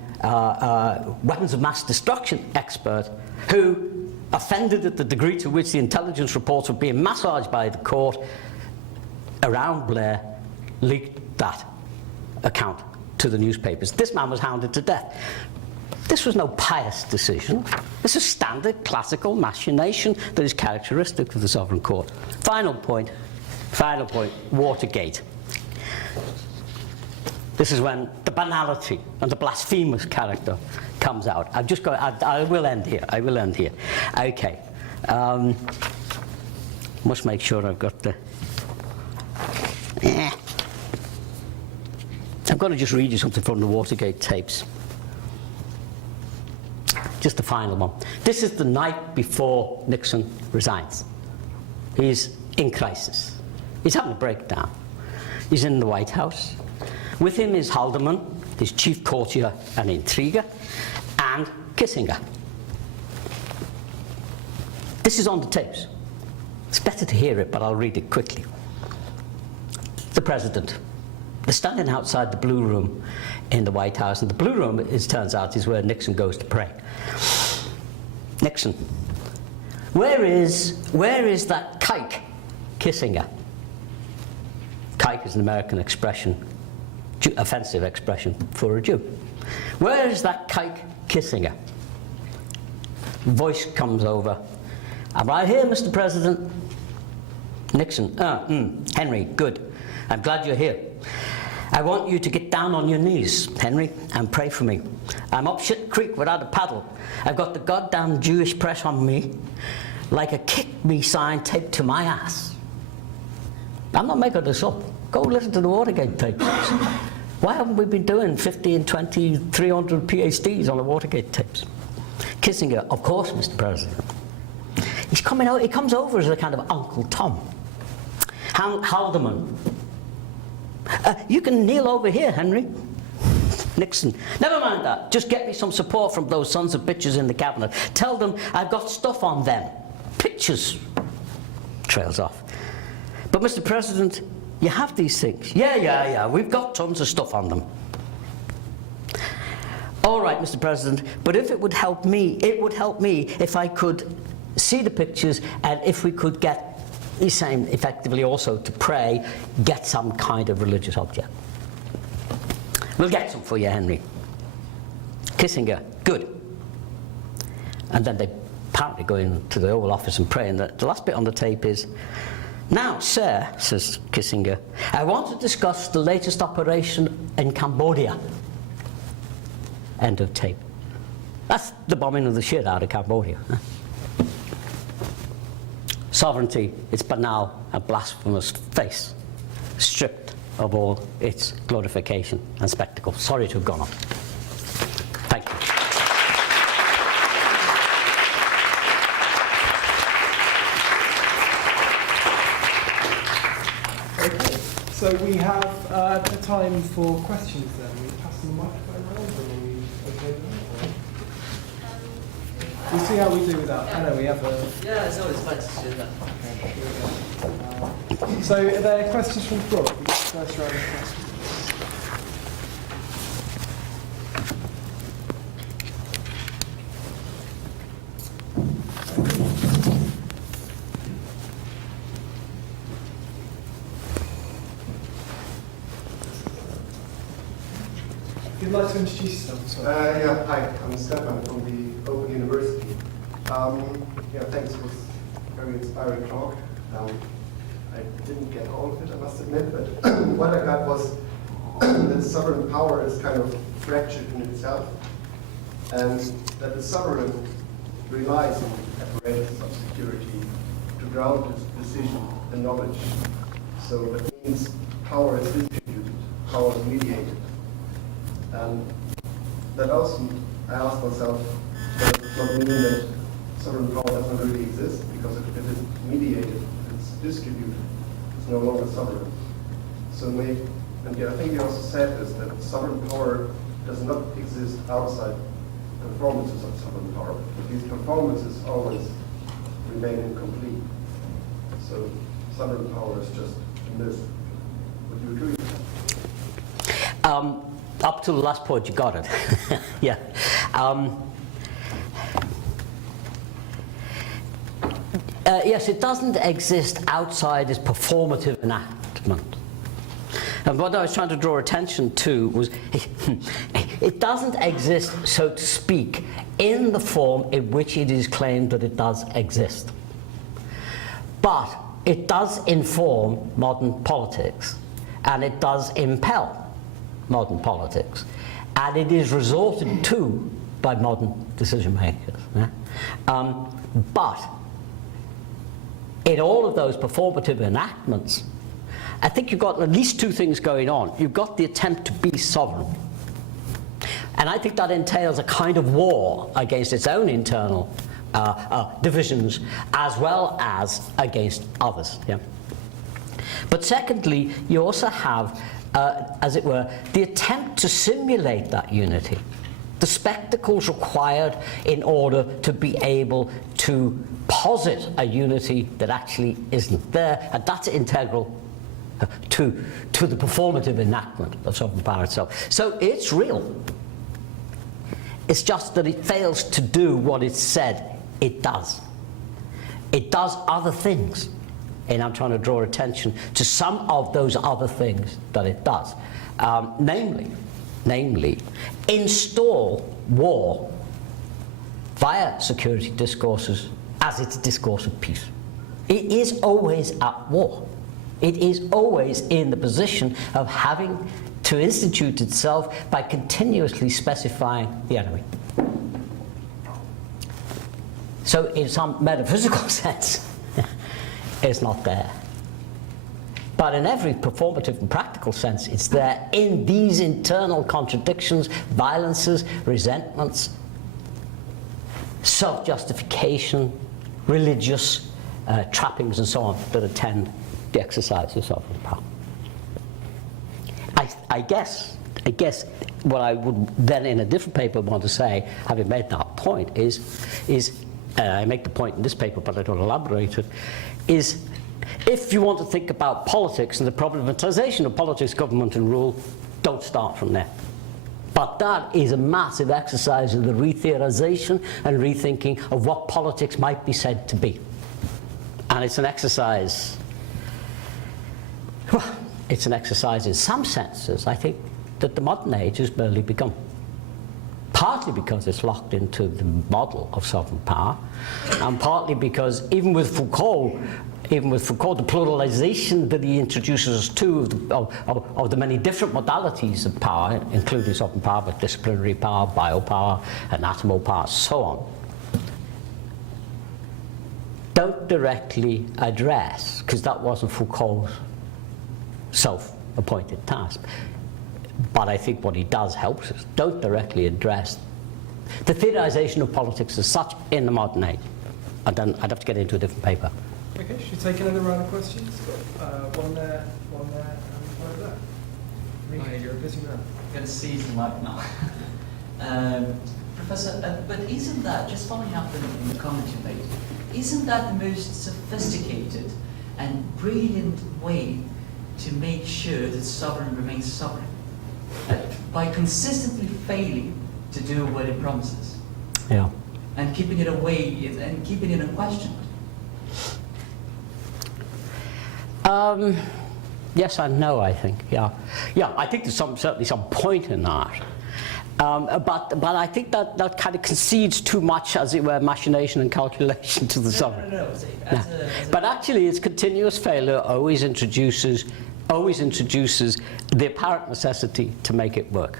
weapons of mass destruction expert, who offended at the degree to which the intelligence reports were being massaged by the court around Blair, leaked that account to the newspapers. This man was hounded to death. This was no pious decision. This is standard classical machination that is characteristic of the sovereign court. Final point, Watergate. This is when the banality and the blasphemous character comes out. I will end here. Okay. Must make sure I've got the... I'm going to just read you something from the Watergate tapes. Just the final one. This is the night before Nixon resigns. He's in crisis. He's having a breakdown. He's in the White House. With him is Haldeman, his chief courtier and intriguer, and Kissinger. This is on the tapes. It's better to hear it, but I'll read it quickly. The president. They're standing outside the Blue Room in the White House, and the Blue Room, it turns out, is where Nixon goes to pray. Nixon, where is that kike, Kissinger? Kike is an American expression, offensive expression for a Jew. Where is that kike, Kissinger? Voice comes over. I'm right here, Mr. President. Nixon, Henry, good. I'm glad you're here. I want you to get down on your knees, Henry, and pray for me. I'm up shit creek without a paddle. I've got the goddamn Jewish press on me like a kick me sign taped to my ass. I'm not making this up. Go listen to the Watergate tapes. Why haven't we been doing 15, 20, 300 PhDs on the Watergate tapes? Kissinger, of course, Mr. President. He's coming out, he comes over as a kind of Uncle Tom. Haldeman. You can kneel over here, Henry. Nixon. Never mind that. Just get me some support from those sons of bitches in the cabinet. Tell them I've got stuff on them. Pictures. Trails off. But Mr. President, you have these things. Yeah. We've got tons of stuff on them. All right, Mr. President, but if it would help me if I could see the pictures and if we could get, he's saying effectively also to pray, get some kind of religious object. We'll get some for you, Henry. Kissinger, good. And then they apparently go into the Oval Office and pray, and the last bit on the tape is, now, sir, says Kissinger, I want to discuss the latest operation in Cambodia. End of tape. That's the bombing of the shit out of Cambodia. Huh? Sovereignty, its banal and blasphemous face, stripped of all its glorification and spectacle. Sorry to have gone on. Thank you. Okay, so we have the time for questions then. We pass the microphone around, or are we okay with that? We'll see how we do with that. I know we have a... Yeah, it's always fun to do that. Okay, here we go. So are there questions from the floor? First round of questions. If you'd like to introduce yourself, sorry. Yeah, hi, I'm Stefan from the Open University. Thanks, it was a very inspiring talk. I didn't get all of it, I must admit, but what I got was that sovereign power is kind of fractured in itself, and that the sovereign relies on apparatus of security to ground its decision and knowledge. So that means power is distributed, power is mediated. And that also, I ask myself, does it not mean that sovereign power doesn't really exist? Because if it's mediated, if it's distributed, it's no longer sovereign. So and yeah, I think you also said this, that sovereign power does not exist outside performances of sovereign power. But these performances always remain incomplete. So sovereign power is just a myth. Would you agree with that? Up to the last point, you got it. Yeah. Yes, it doesn't exist outside its performative enactment. And what I was trying to draw attention to was it doesn't exist, so to speak, in the form in which it is claimed that it does exist. But it does inform modern politics, and it does impel modern politics, and it is resorted to by modern decision makers. But in all of those performative enactments, I think you've got at least two things going on. You've got the attempt to be sovereign, and I think that entails a kind of war against its own internal divisions as well as against others. Yeah? But secondly, you also have, as it were, the attempt to simulate that unity, the spectacles required in order to be able to posit a unity that actually isn't there, and that's integral to the performative enactment of sovereign power itself. So it's real. It's just that it fails to do what it said it does. It does other things, and I'm trying to draw attention to some of those other things that it does. Namely, install war via security discourses as its discourse of peace. It is always at war. It is always in the position of having to institute itself by continuously specifying the enemy. So in some metaphysical sense, it's not there. But in every performative and practical sense, it's there in these internal contradictions, violences, resentments, self-justification, religious trappings and so on that attend the exercise of sovereign power. I guess what I would then in a different paper want to say, having made that point, is I make the point in this paper but I don't elaborate it, is if you want to think about politics and the problematization of politics, government and rule, don't start from there. But that is a massive exercise in the re-theorization and rethinking of what politics might be said to be. And it's an exercise, well, it's an exercise in some senses, I think, that the modern age has barely begun. Partly because it's locked into the model of sovereign power, and partly because even with Foucault, the pluralization that he introduces us to of the many different modalities of power, including sovereign power, but disciplinary power, biopower, anatomal power, so on, don't directly address, because that wasn't Foucault's self-appointed task. But I think what he does helps us. Don't directly address the theorization of politics as such in the modern age. And then I'd have to get into a different paper. Okay, should we take another round of questions? Got one there, and one there. Mick, you're a busy man. Got a season like now. Professor, but isn't that, just following up on the comment you made, isn't that the most sophisticated and brilliant way to make sure that sovereign remains sovereign? By consistently failing to do what it promises. Yeah. And keeping it away and keeping it unquestioned. Yes and no, I think. Yeah. Yeah, I think there's certainly some point in that. But I think that kind of concedes too much, as it were, machination and calculation to the sovereign. No. But actually, its continuous failure always introduces the apparent necessity to make it work.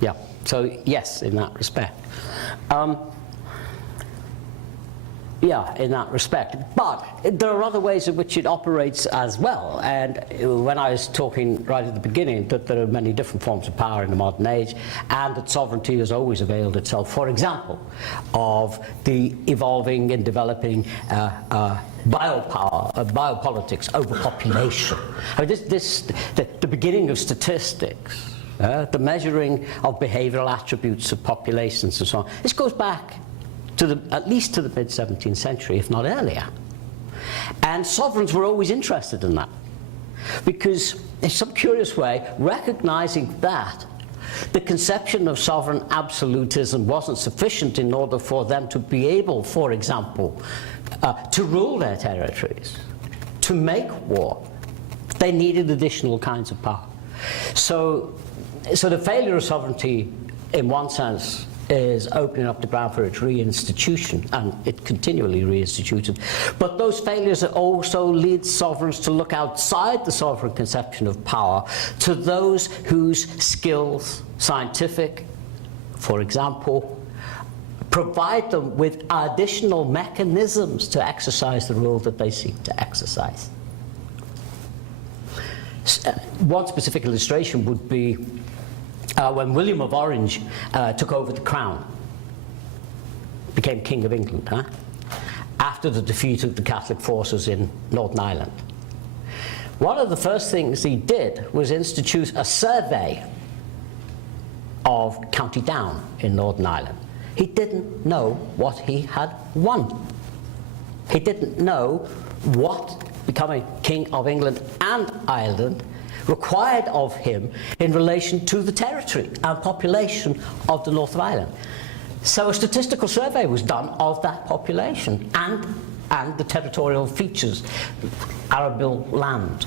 Yeah. So yes, in that respect. Yeah, in that respect. But there are other ways in which it operates as well. And when I was talking right at the beginning that there are many different forms of power in the modern age, and that sovereignty has always availed itself, for example, of the evolving and developing biopower, biopolitics over population. I mean, the beginning of statistics, the measuring of behavioral attributes of populations and so on. This goes back to at least to the mid-17th century, if not earlier. And sovereigns were always interested in that, because in some curious way, recognizing that the conception of sovereign absolutism wasn't sufficient in order for them to be able, for example, to rule their territories, to make war. They needed additional kinds of power. So the failure of sovereignty, in one sense, is opening up the ground for its reinstitution, and it continually reinstituted. But those failures also lead sovereigns to look outside the sovereign conception of power to those whose skills, scientific, for example, provide them with additional mechanisms to exercise the rule that they seek to exercise. One specific illustration would be when William of Orange took over the crown, became King of England, after the defeat of the Catholic forces in Northern Ireland. One of the first things he did was institute a survey of County Down in Northern Ireland. He didn't know what he had won. He didn't know what becoming King of England and Ireland required of him in relation to the territory and population of the north of Ireland. So a statistical survey was done of that population and the territorial features, arable land,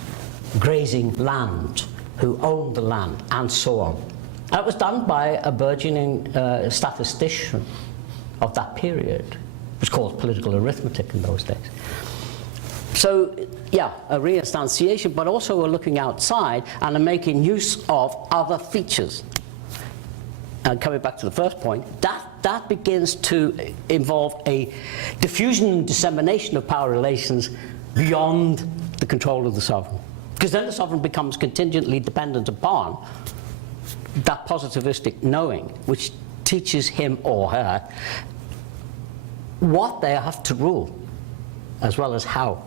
grazing land, who owned the land, and so on. That was done by a burgeoning statistician of that period. It was called political arithmetic in those days. So, yeah, a reinstantiation, but also a looking outside and a making use of other features. And coming back to the first point, that begins to involve a diffusion and dissemination of power relations beyond the control of the sovereign. Because then the sovereign becomes contingently dependent upon that positivistic knowing, which teaches him or her what they have to rule, as well as how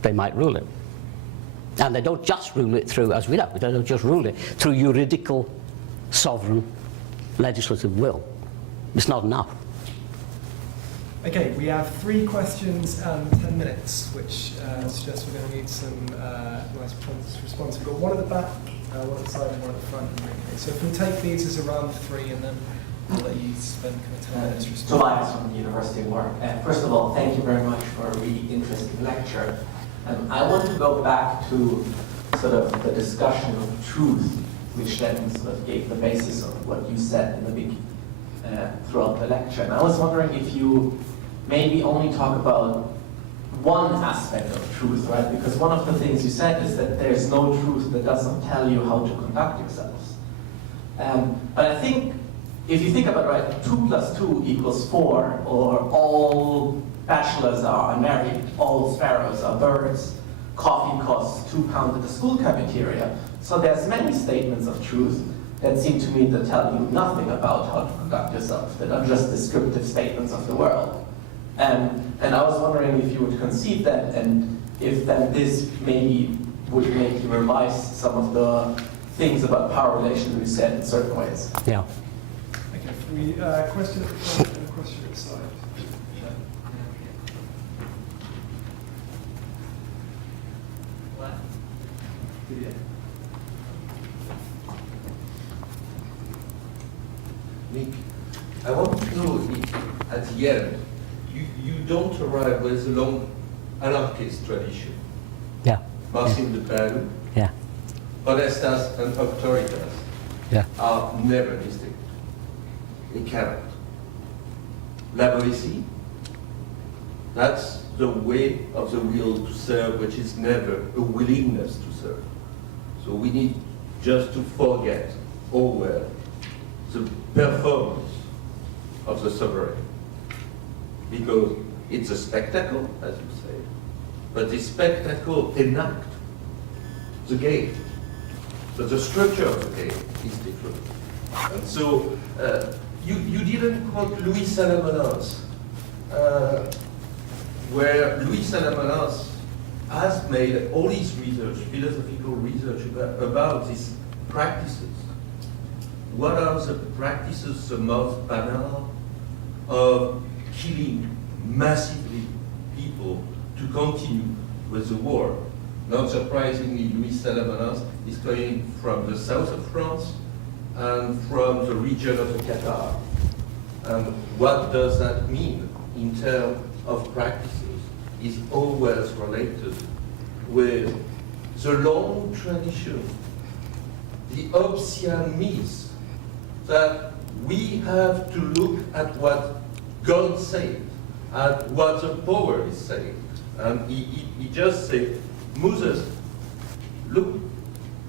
they might rule it. And they don't just rule it through, as we know, they don't just rule it through juridical, sovereign, legislative will. It's not enough. Okay, we have 3 questions and 10 minutes, which suggests we're going to need some nice response. We've got one at the back, one at the side, and one at the front. Okay, so if we take these as a round of 3, and then I'll let you spend kind of 10 minutes responding. Tobias from the University of Warwick. First of all, thank you very much for a really interesting lecture. I want to go back to sort of the discussion of truth, which then sort of gave the basis of what you said in the big throughout the lecture. And I was wondering if you maybe only talk about one aspect of truth, right? Because one of the things you said is that there's no truth that doesn't tell you how to conduct yourselves. But I think, if you think about it, right, 2 + 2 = 4, or all bachelors are unmarried, all sparrows are birds, coffee costs £2 at the school cafeteria. So there's many statements of truth that seem to me to tell you nothing about how to conduct yourself, that are just descriptive statements of the world. And I was wondering if you would concede that, and if then this maybe would make you revise some of the things about power relations we said in certain ways. Yeah. Okay, question at the front and a question at the side. Mick, I want to know if at the end you don't arrive with a long anarchist tradition. Yeah. Martin Le Pen, Yeah. Honestas and Autoritas. are never distinct. They cannot. La Boétie, that's the way of the will to serve, which is never a willingness to serve. So we need just to forget over the performance of the sovereign, because it's a spectacle, as you say, but the spectacle enacts the game, but the structure of the game is different. And so you didn't quote Louis Salamanaz, where Louis Salamanaz has made all his research, philosophical research about these practices. What are the practices the most banal of killing massively people to continue with the war? Not surprisingly, Louis Salamanaz is coming from the south of France and from the region of the Qatar. And what does that mean in terms of practices is always related with the long tradition, the Hobbesian myth that we have to look at what God said, at what the power is saying. And he just said, Moses, look,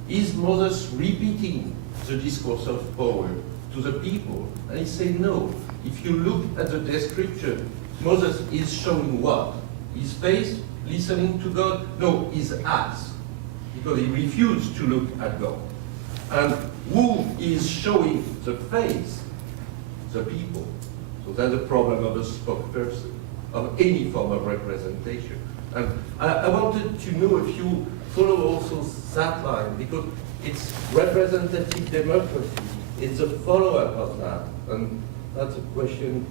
is Moses repeating the discourse of power to the people? And he said, no. If you look at the description, Moses is showing what? His face, listening to God? No, his eyes, because he refused to look at God. And who is showing the face? The people. So that's the problem of a spokesperson, of any form of representation. And I wanted to know if you follow also that line, because it's representative democracy. It's a follow-up of that. And that's a question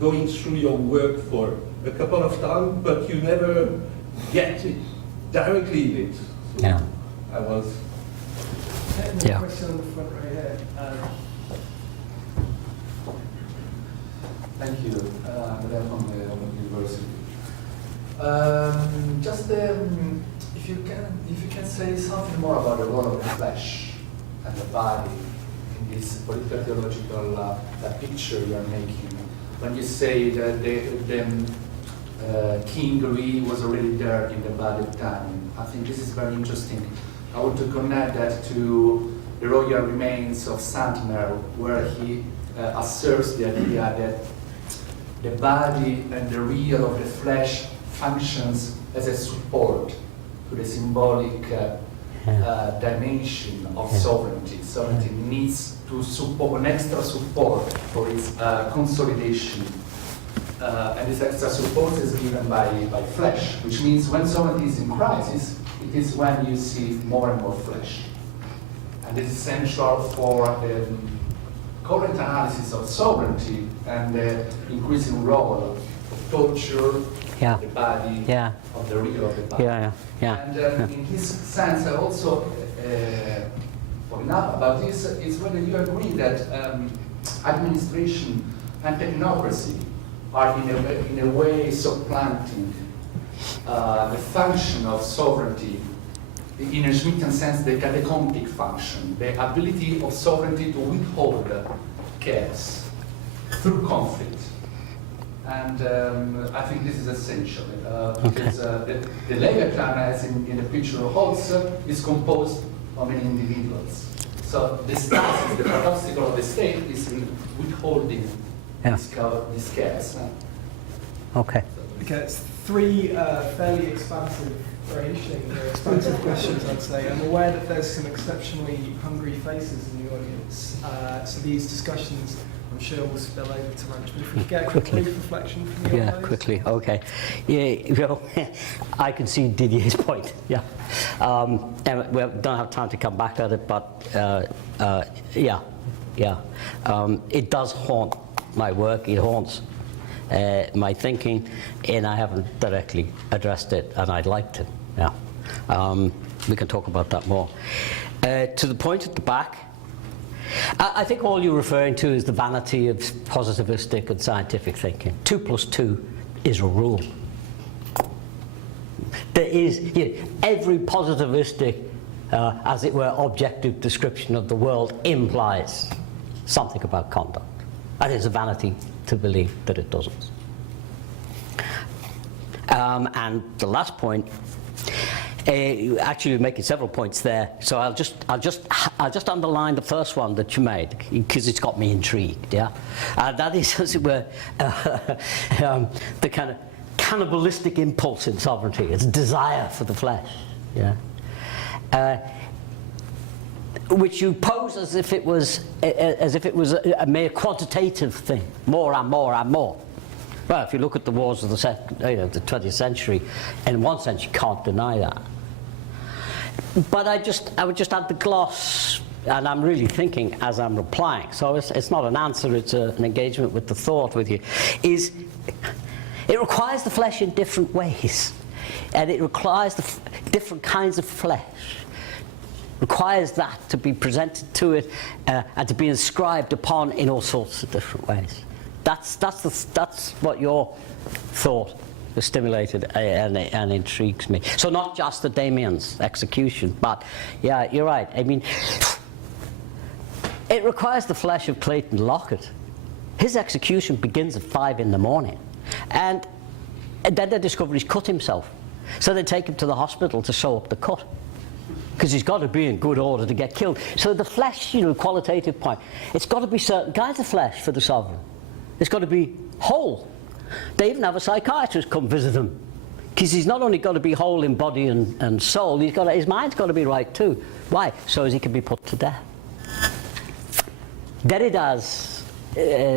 going through your work for a couple of times, but you never get it directly in it. So Yeah. I was... Yeah. Question on the front right here. Thank you. Blair from the Open University. If you can say something more about the role of the flesh and the body in this political theological picture you are making. When you say that King Louis was already there in the Bad time, I think this is very interesting. I want to connect that to the royal remains of Saint-Mer, where he asserts the idea that the body and the real of the flesh functions as a support to the symbolic dimension of sovereignty. Sovereignty needs to support an extra support for its consolidation. And this extra support is given by flesh, which means when sovereignty is in crisis, it is when you see more and more flesh. And this is essential for the current analysis of sovereignty and the increasing role of torture, the body, of the real of the body. And in this sense, I also point out about this is whether you agree that administration and technocracy are in a way supplanting the function of sovereignty, in a Schmittian sense, the catacombic function, the ability of sovereignty to withhold chaos through conflict. And I think this is essential because the Leviathan, as in the picture of Holtz, is composed of many individuals. So the stasis, the paradoxical of the state is in withholding this chaos. Okay. Okay, it's three fairly expansive, very interesting, very expansive questions, I'd say. I'm aware that there's some exceptionally hungry faces in the audience, so these discussions, I'm sure, will spill over to lunch. But if we could get a brief reflection from you on those. Quickly, okay. I can see Didier's point, and we don't have time to come back at it, but it does haunt my work, it haunts my thinking, and I haven't directly addressed it, and I'd like to. We can talk about that more. To the point at the back, I think all you're referring to is the vanity of positivistic and scientific thinking. 2 + 2 is a rule. There is, every positivistic as it were, objective description of the world implies something about conduct. And it's a vanity to believe that it doesn't. And the last point, actually you're making several points there, so I'll just underline the first one that you made, because it's got me intrigued, yeah? That is, as it were, the kind of cannibalistic impulse in sovereignty. It's desire for the flesh, yeah? Which you pose as if it was a mere quantitative thing, more and more and more. Well, if you look at the wars of the 20th century, in one sense you can't deny that. But I would just add the gloss, and I'm really thinking as I'm replying, so it's not an answer, it's an engagement with the thought with you, is it requires the flesh in different ways, and it requires different kinds of flesh. Requires that to be presented to it and to be inscribed upon in all sorts of different ways. That's what your thought has stimulated and intrigues me. So not just the Damien's execution, but yeah, you're right. I mean, it requires the flesh of Clayton Lockett. His execution begins at 5 in the morning, and then they discover he's cut himself. So they take him to the hospital to sew up the cut, because he's got to be in good order to get killed. So the flesh, qualitative point, it's got to be certain kinds of flesh for the sovereign. It's got to be whole. They even have a psychiatrist come visit him, because he's not only got to be whole in body and soul, his mind's got to be right too. Why? So as he can be put to death. Derrida's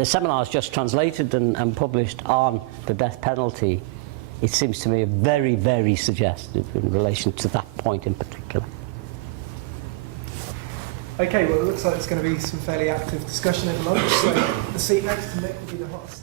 seminars just translated and published on the death penalty, it seems to me very, very suggestive in relation to that point in particular. Okay, well, it looks like there's going to be some fairly active discussion at lunch, so the seat next to Mick will be the host.